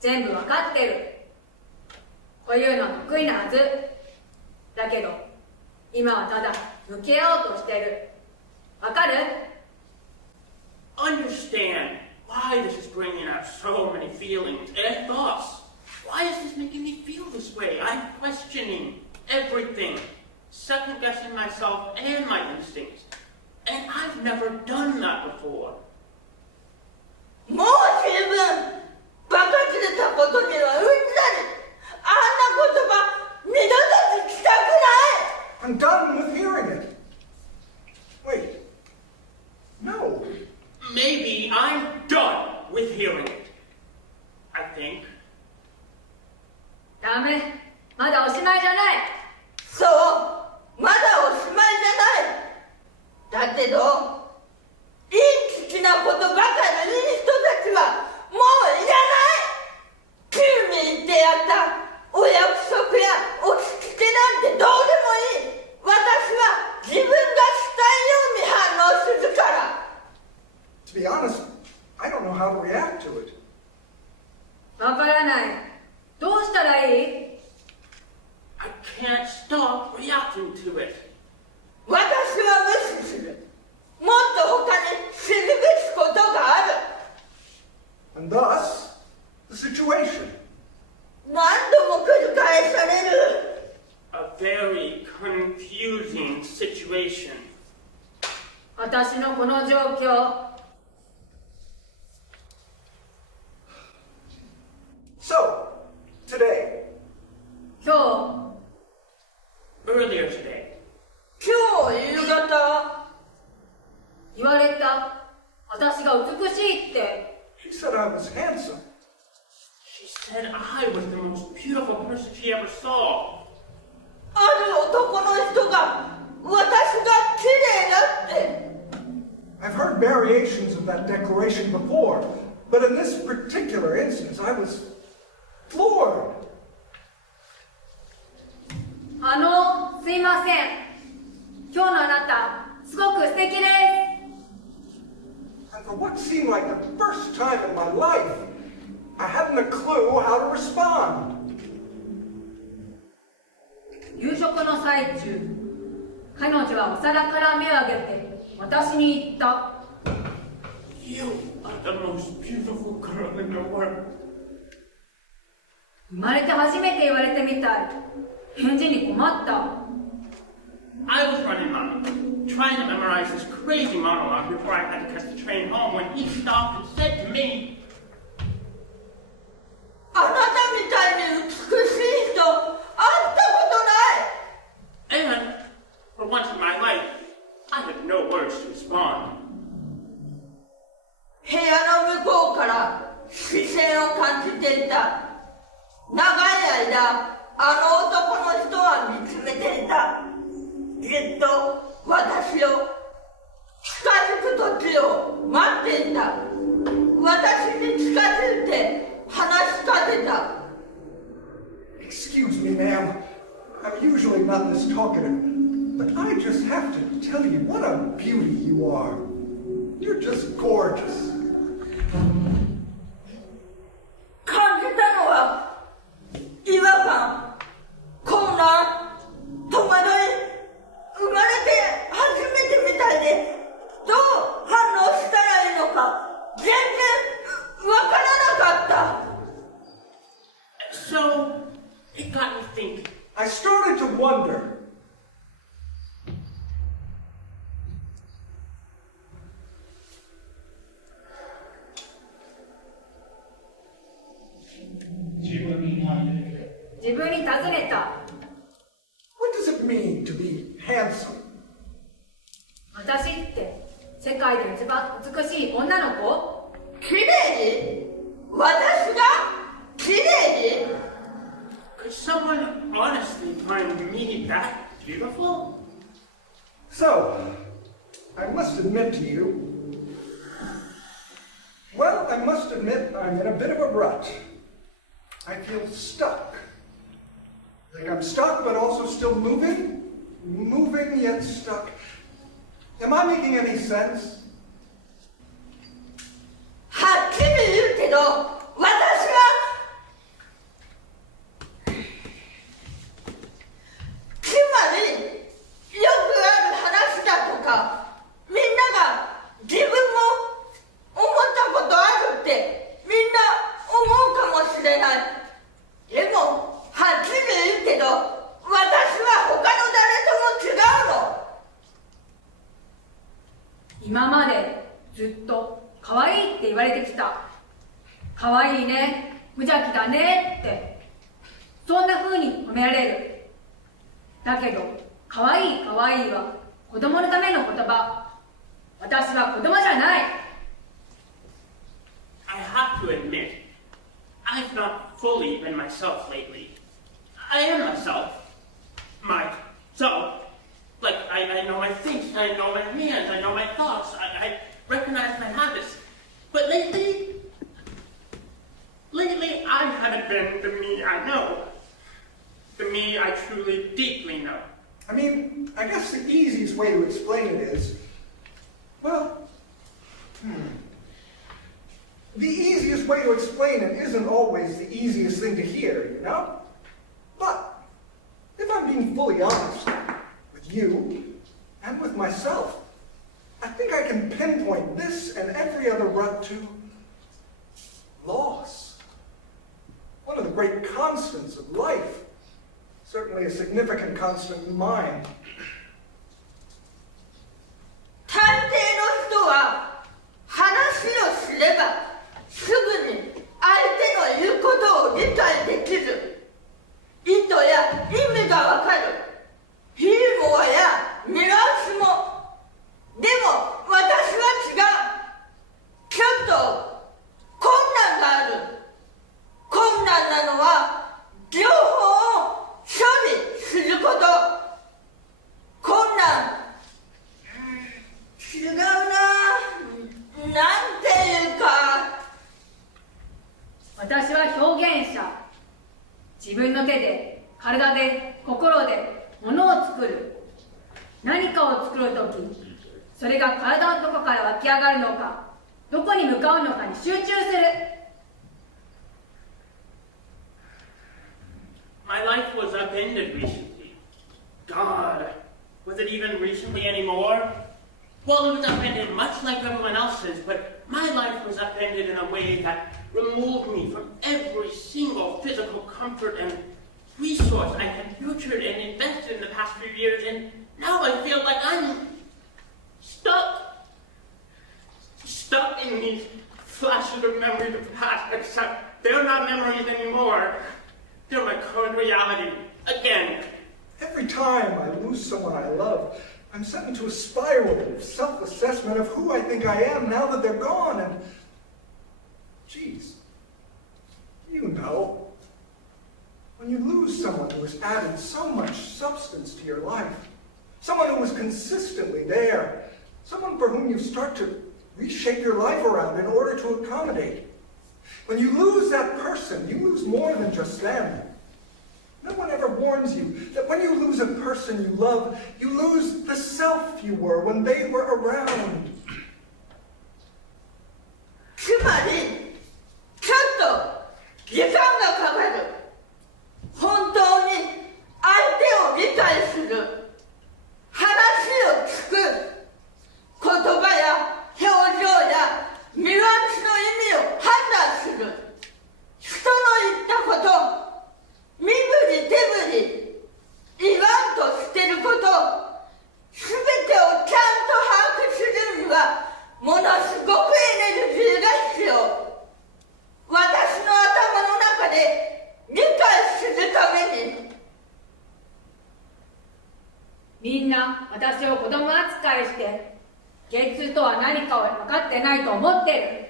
全部分かってる。こういうの得意なはず。だけど、今はただ向き合おうとしてる。わかる？ Understand why this is bringing up so many feelings and thoughts. Why is this making me feel this way? I'm questioning everything, second-guessing myself and my instincts. And I've never done that before. もう十分バカ切れたことにはうんざり。あんな言葉二度と聞きたくない。 I'm done with hearing it. Wait. No. Maybe I'm done with hearing it. I think. ダメ。まだおしまいじゃない。そう、まだおしまいじゃない。だけど、インチキなことばかり言う人たちはもういらない。急に言ってやったお約束やお聞き手なんてどうでもいい。私は自分がしたいように反応するから。To be honest, I don't know how to react to it. わからない。どうしたらいい？ I can't stop reacting to it. 私は無視する。もっと他に知るべきことがある。 And thus, the situation. 何度も繰り返される。A very confusing situation. 私のこの状況。So, today, 今 Earlier today, 今日夕方、日言われた。私が美しいって。 she said I was handsome. she said I was the most beautiful person she ever saw. ある男の人が私が綺麗だって。 I've heard variations of that declaration before, but in this particular instance, I was floored. すいません。今日のあなた、すごく素敵です。And for what seemed like the first time in my life, I hadn't a clue how to respond. 夕食の最中、彼女はお皿から目を上げて私に言った。You are the most beautiful girl in the world. 生まれて初めて言われてみたい。返事に困った。I was running mine, trying to memorize this crazy monologue before I had to catch the train home when he stopped and said to me, あなたみたいに美しい人、会ったことない。 and for once in my life, I had no words to respond. 部屋の向こうから視線を感じていた。長い間、あの男の人は見つめていた。じっと私を近づく時を待っていた。私に近づいて話しかけた。 Excuse me, ma'am. I'm usually not this talkative, but I just have to tell you what a beauty you are. You're just gorgeous. 感じたのは違和感、混乱、戸惑い。生まれて初めてみたいでどう反応したらいいのか全然わからなかった。 So, it got me thinking. I started to wonder. "自分に尋ねた。 What does it mean to be handsome? 私って世界で一番美しい女の子？綺麗に私が綺麗に Could someone honestly find me that beautiful? So, I must admit to you, well, I must admit I'm in a bit of a rut. I feel stuck. Like I'm stuck, but also still moving. Moving, yet stuck. Am I making any sense? はっきり言うけど、私はつまりよくある話だとか、みんなが自分も思ったことあるってみんな思うかもしれない。でもはっきり言うけど、私は他の誰とも違うの。今までずっと可愛いって言われてきた。可愛いね、無邪気だねって、そんな風に褒められる。だけど可愛い可愛いは子供のための言葉。私は子供じゃない。 I have to admit, I've not fully been myself lately. I am myself. Myself. Like, I know my things, I know my hands, I know my thoughts, I recognize my habits. But lately, I haven't been the me I know. The me I truly, deeply know. I mean, I guess the easiest way to explain it is, well, the easiest way to explain it isn't always the easiest thing to hear, you know? But if I'm being fully honest with you and with myself, I think I can pinpoint this and every other rut to loss. One of the great constants of life. Certainly a significant constant in mine. 探偵の人は話をすればすぐに相手の言うことを理解できる。意図や意味がわかる。ユーモアやニュアンスも。でも私は違う。ちょっと困難がある。困難なのは情報を処理すること。困難。違うな。なんていうか。私は表現者。自分の手で、体で、心で物を作る。何かを作るとき、それが体のどこから湧き上がるのか、どこに向かうのかに集中する。My life was upended recently. God, was it even recently anymore? Well, it was upended much like everyone else's, but my life was upended in a way that removed me from every single physical comfort and resource I had nurtured and invested in the past few years, and now I feel like I'm stuck in these flashes of memories of the past, except they're not memories anymore. They're my current reality, again. Every time I lose someone I love, I'm sent into a spiral of self-assessment of who I think I am now that they're gone, and geez, you know, when you lose someone who has added so much substance to your life, someone who was consistently there, someone for whom you start to reshape your life around in order to accommodate. When you lose that person, you lose more than just them. No one ever warns you that when you lose a person you love, you lose the self you were when they were around. つまり、ちょっと時間がかかる。本当に相手を理解する。話を聞く。言葉や表情やニュアンスの意味を判断する。人の言ったこと、身振り手振り、言わんとしてること、すべてをちゃんと把握するには、ものすごくエネルギーが必要。私の頭の中で理解するために。みんな私を子供扱いして、K2とは何かを分かってないと思っている。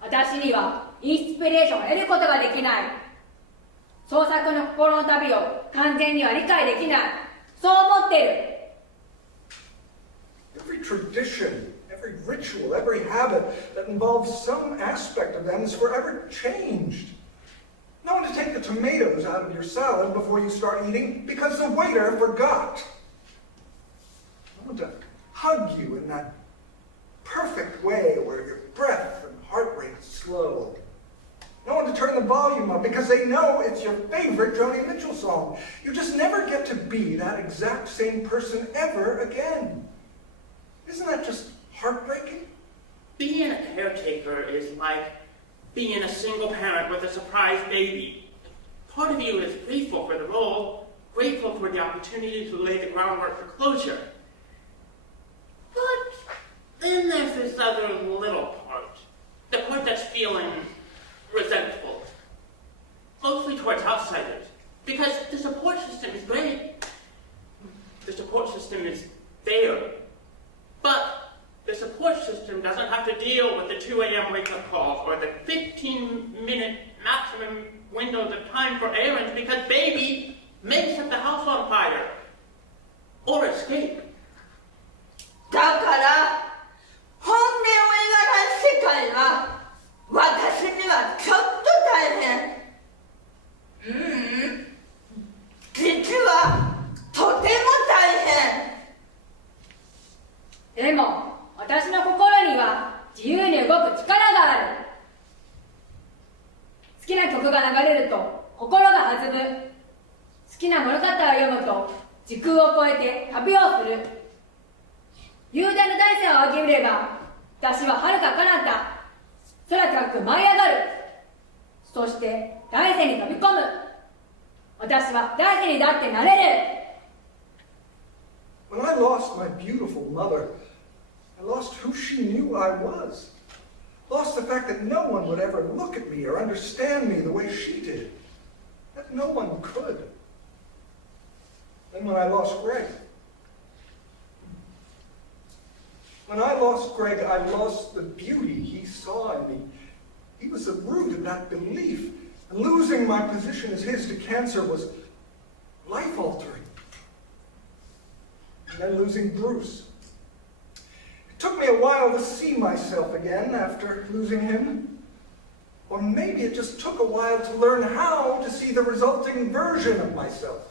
私にはインスピレーションを得ることができない。創作の心の旅を完全には理解できない。そう思っている。Every tradition, every ritual, every habit that involves some aspect of them is forever changed. No one to take the tomatoes out of your salad before you start eating because the waiter forgot. No one to hug you in that perfect way where your breath and heart rate slow. No one to turn the volume up because they know it's your favorite Joni Mitchell song. You just never get to be that exact same person ever again. Isn't that just heartbreaking? Being a caretaker is like being a single parent with a surprise baby. Part of you is grateful for the role, grateful for the opportunity to lay the groundwork for closure. But then there's this other little part, the part that's feeling resentful, mostly towards outsiders, because the support system is great. The support system is there, but the support system doesn't have to deal with the 2 a.m. wake-up calls or the 15-minute maximum windows of time for errands because baby may set the house on fire or escape. だから本音を描かない世界は私にはちょっと大変。実はとても大変。でも私の心には自由に動く力がある。好きな曲が流れると心が弾む。好きな物語を読むと時空を超えて旅をする。雄大な大地を仰ぎ見れば私は遥か彼方空高く舞い上がる。そして大地に飛び込む。私は大地にだってなれる。 When I lost my beautiful mother, I lost who she knew I was. Lost the fact that no one would ever look at me or understand me the way she did. That no one could. Then when I lost Greg. When I lost Greg, I lost the beauty he saw in me. He was the root of that belief. And losing my position as his to cancer was life-altering. And then losing Bruce. It took me a while to see myself again after losing him. Or maybe it just took a while to learn how to see the resulting version of myself.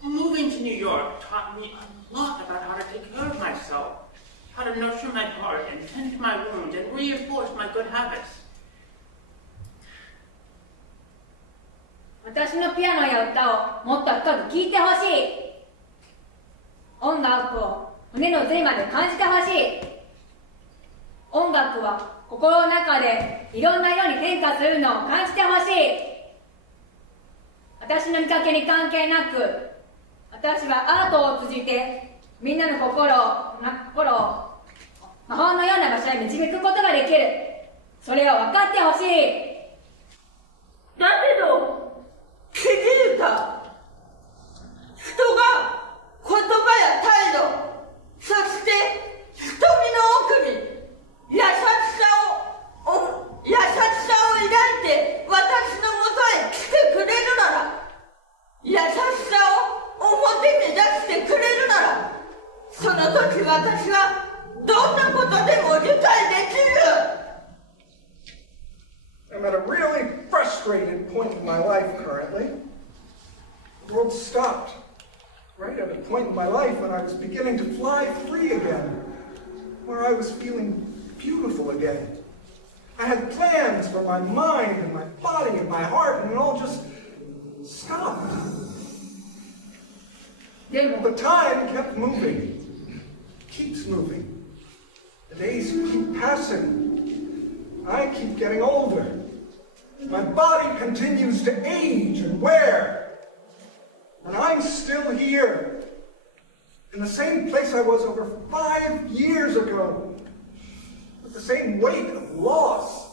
Moving to New York taught me a lot about how to take care of myself, how to nurture my heart and tend to my wounds and reinforce my good habits. 私のピアノや歌をもっと深く聴いてほしい。音楽を胸の髄まで感じてほしい。音楽は心の中でいろんな色に変化するのを感じてほしい。私の見かけに関係なく、私はアートを通じてみんなの心を魔法のような場所へ導くことができる。それを分かってほしい。だけど気づいた。人が言葉や態度、そして瞳の奥に優しさを抱いて私のもとへ来てくれるなら、優しさを表に出してくれるなら、その時私はどんなことでも理解できる。I'm at a really frustrated point in my life currently. The world stopped right at a point in my life when I was beginning to fly free again, where I was feeling beautiful again. I had plans for my mind and my body and my heart, and it all just stopped. The time kept moving, keeps moving. The days keep passing. I keep getting older. My body continues to age and wear. And I'm still here, in the same place I was over 5 years ago, with the same weight of loss.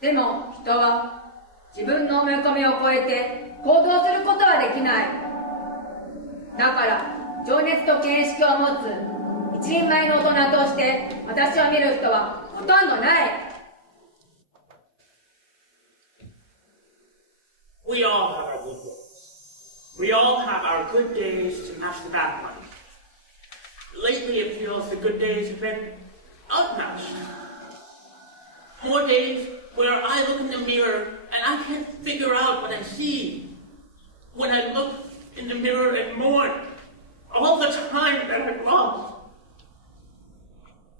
でも人は自分の思い込みを超えて行動することはできない。だから情熱と見識を持つ一人前の大人として私を見る人はほとんどない。We all have our good days. We all have our good days to match the bad ones. Lately, it feels the good days have been outmatched. More days where I look in the mirror and I can't figure out what I see. When I look in the mirror and mourn all the time that I've lost.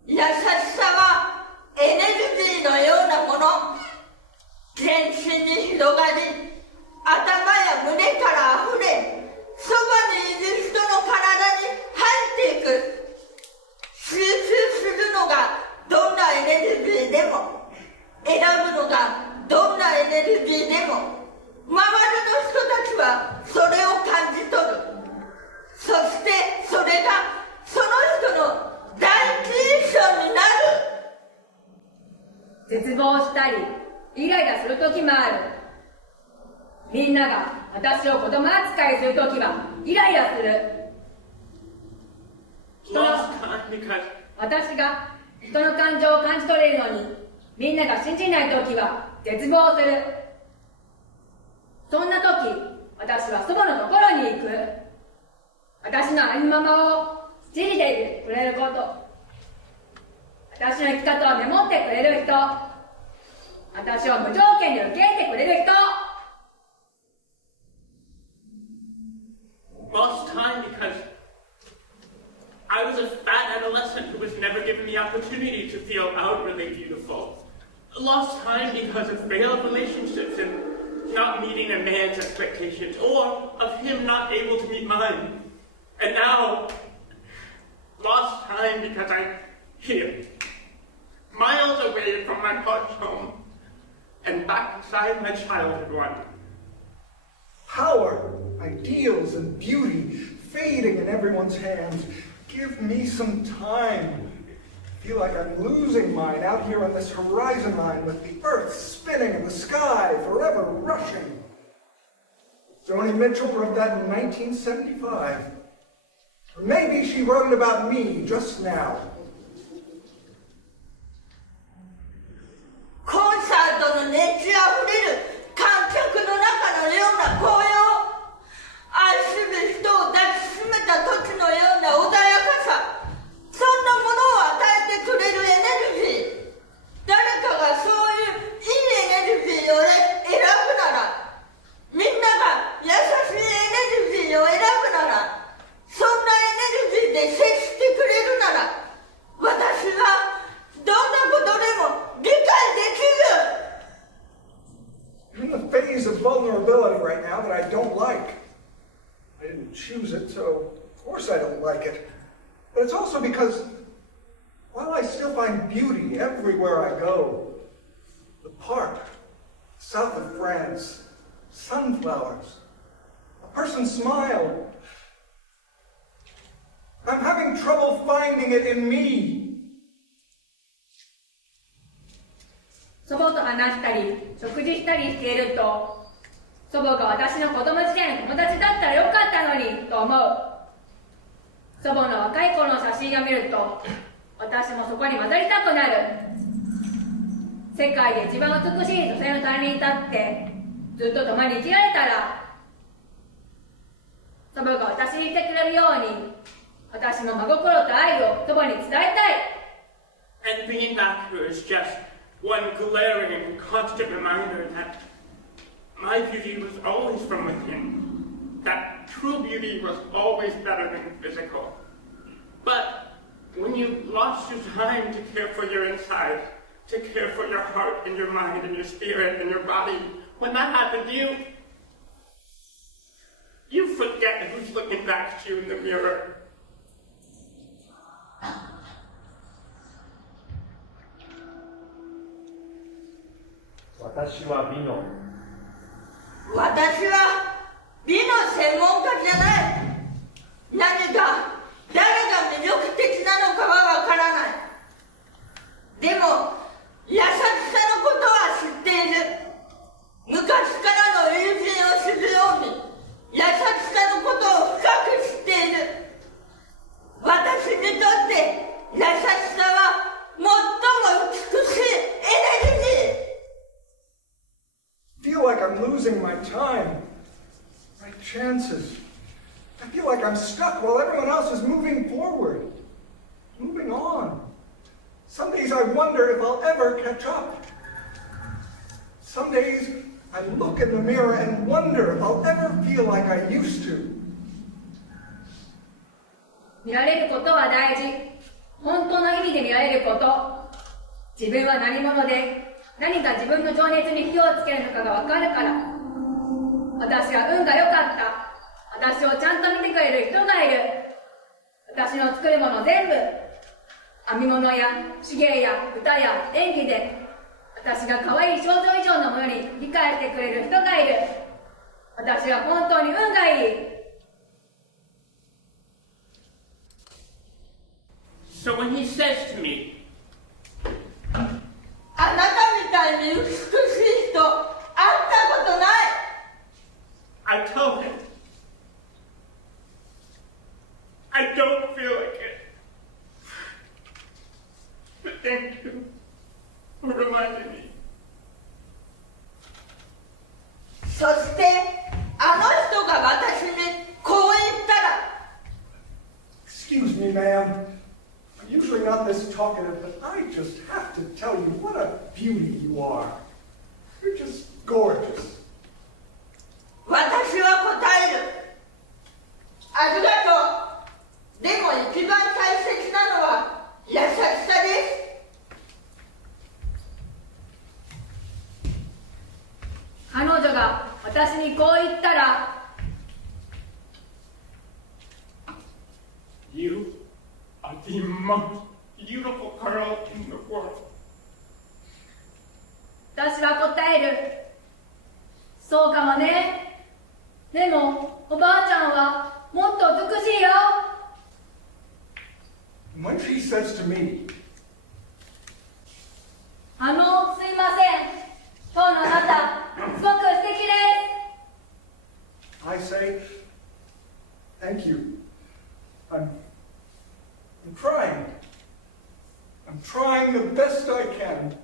優しさはエネルギーのようなもの。全身に広がり、頭や胸からあふれ、そばにいる人の体に入っていく。集中するのがどんなエネルギーでも、選ぶのがどんなエネルギーでも、周りの人たちはそれを感じ取る。そしてそれがその人の第一印象になる。絶望したりイライラする時もある。みんなが私を子供扱いする時はイライラする。私が人の感情を感じ取れるのにみんなが信じない時は絶望する。そんな時私は祖母のところに行く。私のありのままを信じてくれること、私の生き方をメモってくれる人、私を無条件で受け入れてくれる人。 Lost time because I was a fat adolescent who was never given the opportunity to feel outwardly beautiful. Lost time because of failed relationships and not meeting a man's expectations, or of him not able to meet mine. And now, lost time because I'm here, miles away from my heart's home, and back inside my childhood one. Power, ideals, and beauty fading in everyone's hands. Give me some time. I feel like I'm losing mine out here on this horizon line with the earth spinning and the sky forever rushing. Joni Mitchell wrote that in 1975. Or maybe she wrote it about me just now. コンサートの熱気あふれる観客の中のような高揚、愛する人を抱きしめた時のような穏やかさ、そんなものを与えてくれるエネルギー。誰かがそういういいエネルギーを選ぶなら、みんなが優しいエネルギーを選ぶなら、そんなエネルギーで接してくれるなら、私はどんなことでも理解できる。 I'm in a phase of vulnerability right now that I don't like. I didn't choose it, so of course I don't like it. But it's also because, while I still find beauty everywhere I go, the park, south of France, sunflowers, a person's smile, I'm having trouble finding it in me. 祖母と話したり食事したりしていると、祖母が私の子供時代の友達だったらよかったのにと思う。祖母の若い頃の写真を見ると私もそこに混ざりたくなる。世界で一番美しい女性の隣に立ってずっと共に生きられたら、祖母が私にいてくれるように私も真心と愛を祖母に伝えたい。 And being back here is just one glaring and constant reminder that my beauty was always from within, that true beauty was always better than physical. But when you lost your time to care for your inside, to care for your heart and your mind and your spirit and your body, when that happened to you, you forget who's looking back at you in the mirror. 私は美の私は美の専門家じゃない。何か誰が魅力的なのかはわからない。でも優しさのことは知っている。昔からの友人を知るように優しさのことを深く知っている。私にとって優しさは最も美しいエネルギー。 I feel like I'm losing my time. I feel like I'm stuck while everyone else is moving forward, moving on. Some days I wonder if I'll ever catch up. Some days I look in the mirror and wonder if I'll ever feel like I used to. 見られることは大事。本当の意味で見られること。自分は何者で、何か自分の情熱に火をつけるのかがわかるから。私は運が良かった。私をちゃんと見てくれる人がいる。私の作るもの全部、編み物や手芸や歌や演技で、私が可愛い少女以上のものに理解してくれる人がいる。私は本当に運がいい。So when he says to me, あなたみたいに美しい人会ったことない。 I tell him, I don't feel like it. But thank you for reminding me. そしてあの人が私にこう言ったら。 Excuse me, ma'am. I'm usually not this talkative, but I just have to tell you what a beauty you are. You're just gorgeous. 私は答える。ありがとう。でも一番大切なのは優しさです。彼女が私にこう言ったら、 You are the most beautiful girl in the world. 私は答える。そうかもね。でも、おばあちゃんはもっと美しいよ。 And when she says to me, すいません。今日のあなた、すごく素敵です。 I say, thank you. I'm trying. I'm trying the best I can.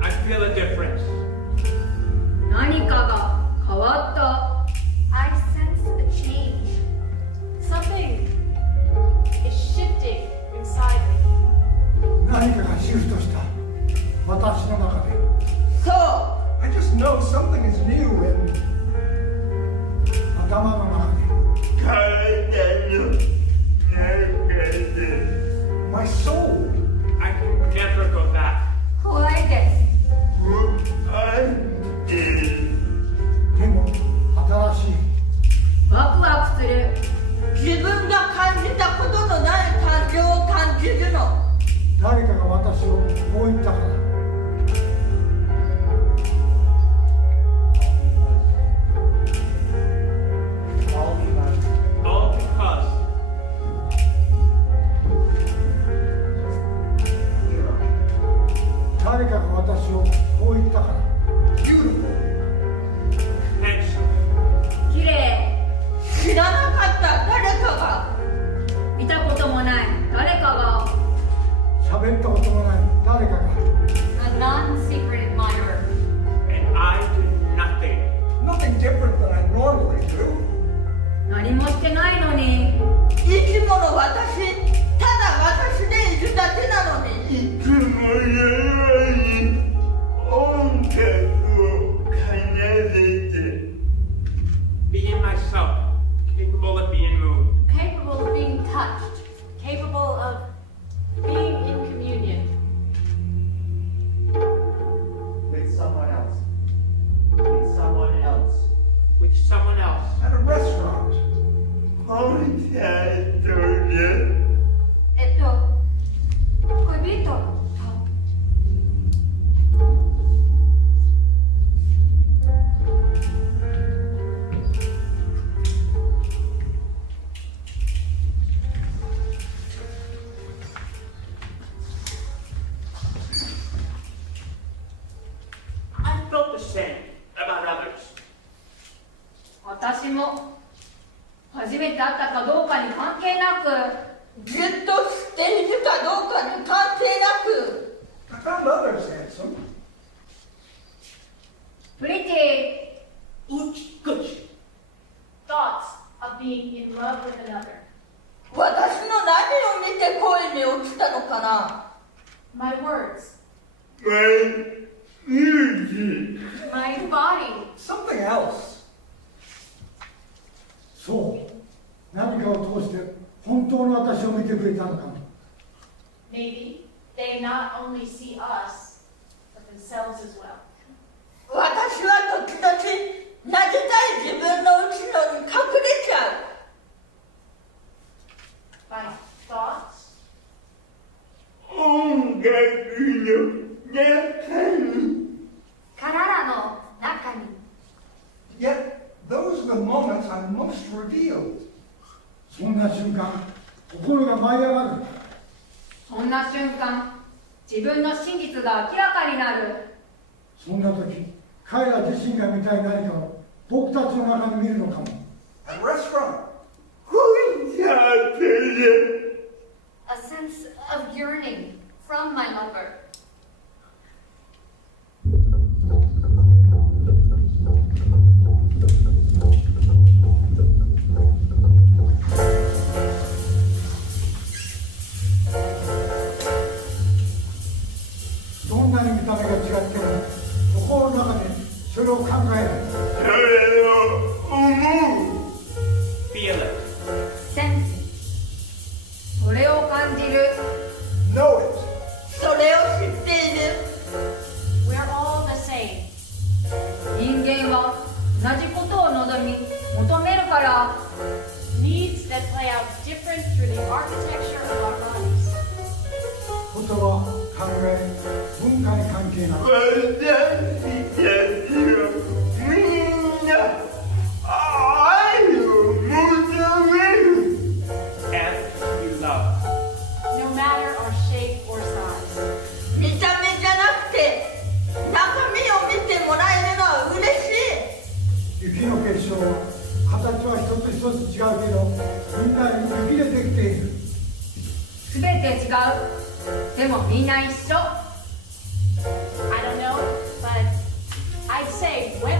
I feel a difference. 何かが変わった。 I sense a change. Something is shifting inside me. 何かがシフトした私の中で。そう。 I just know something is new in 頭の中で。 my soul. I can never go back. 怖いです。でも新しい。ワクワクする。自分が感じたことのない感情を感じるの。誰かが私をこう言ったから。私も初めて会ったかどうかに関係なく、ずっと知っているかどうかに関係なく、 I found others handsome. pretty Uchi-kuchi. Thoughts of being in love with another. 私の何を見て恋に落ちたのかな。 My words. My music. My body. Something else. そう何かを通して本当の私を見てくれたのかも。 Maybe they not only see us, but themselves as well. 私は時々なりたい自分の内側に隠れちゃう。 By thoughts. 音楽の中に。体の中に。 Yet, those are the moments I'm most revealed. そんな瞬間心が舞い上がる。そんな瞬間、自分の真実が明らかになる。そんな時彼ら自身が見たい何かを僕たちの中に見るのかも。 At a restaurant. コンサートで。A sense of yearning from my lover. どんなに見た目が違っても心の中でそれを考える。それを思う。Feel it. Sense. それを感じる。 Know it. それを知っている。 We're all the same. 人間は同じことを望み求めるから。 Needs that play out different through the architecture of our bodies. 言葉、考え、文化に関係なく私たちはみんな愛を求める。 And we love. No matter our shape or size. 見た目じゃなくて中身を見てもらえるのは嬉しい。雪の結晶は形は一つ一つ違うけどみんな雪でできている。すべて違う。でもみんな一緒。 I don't know, but I'd say when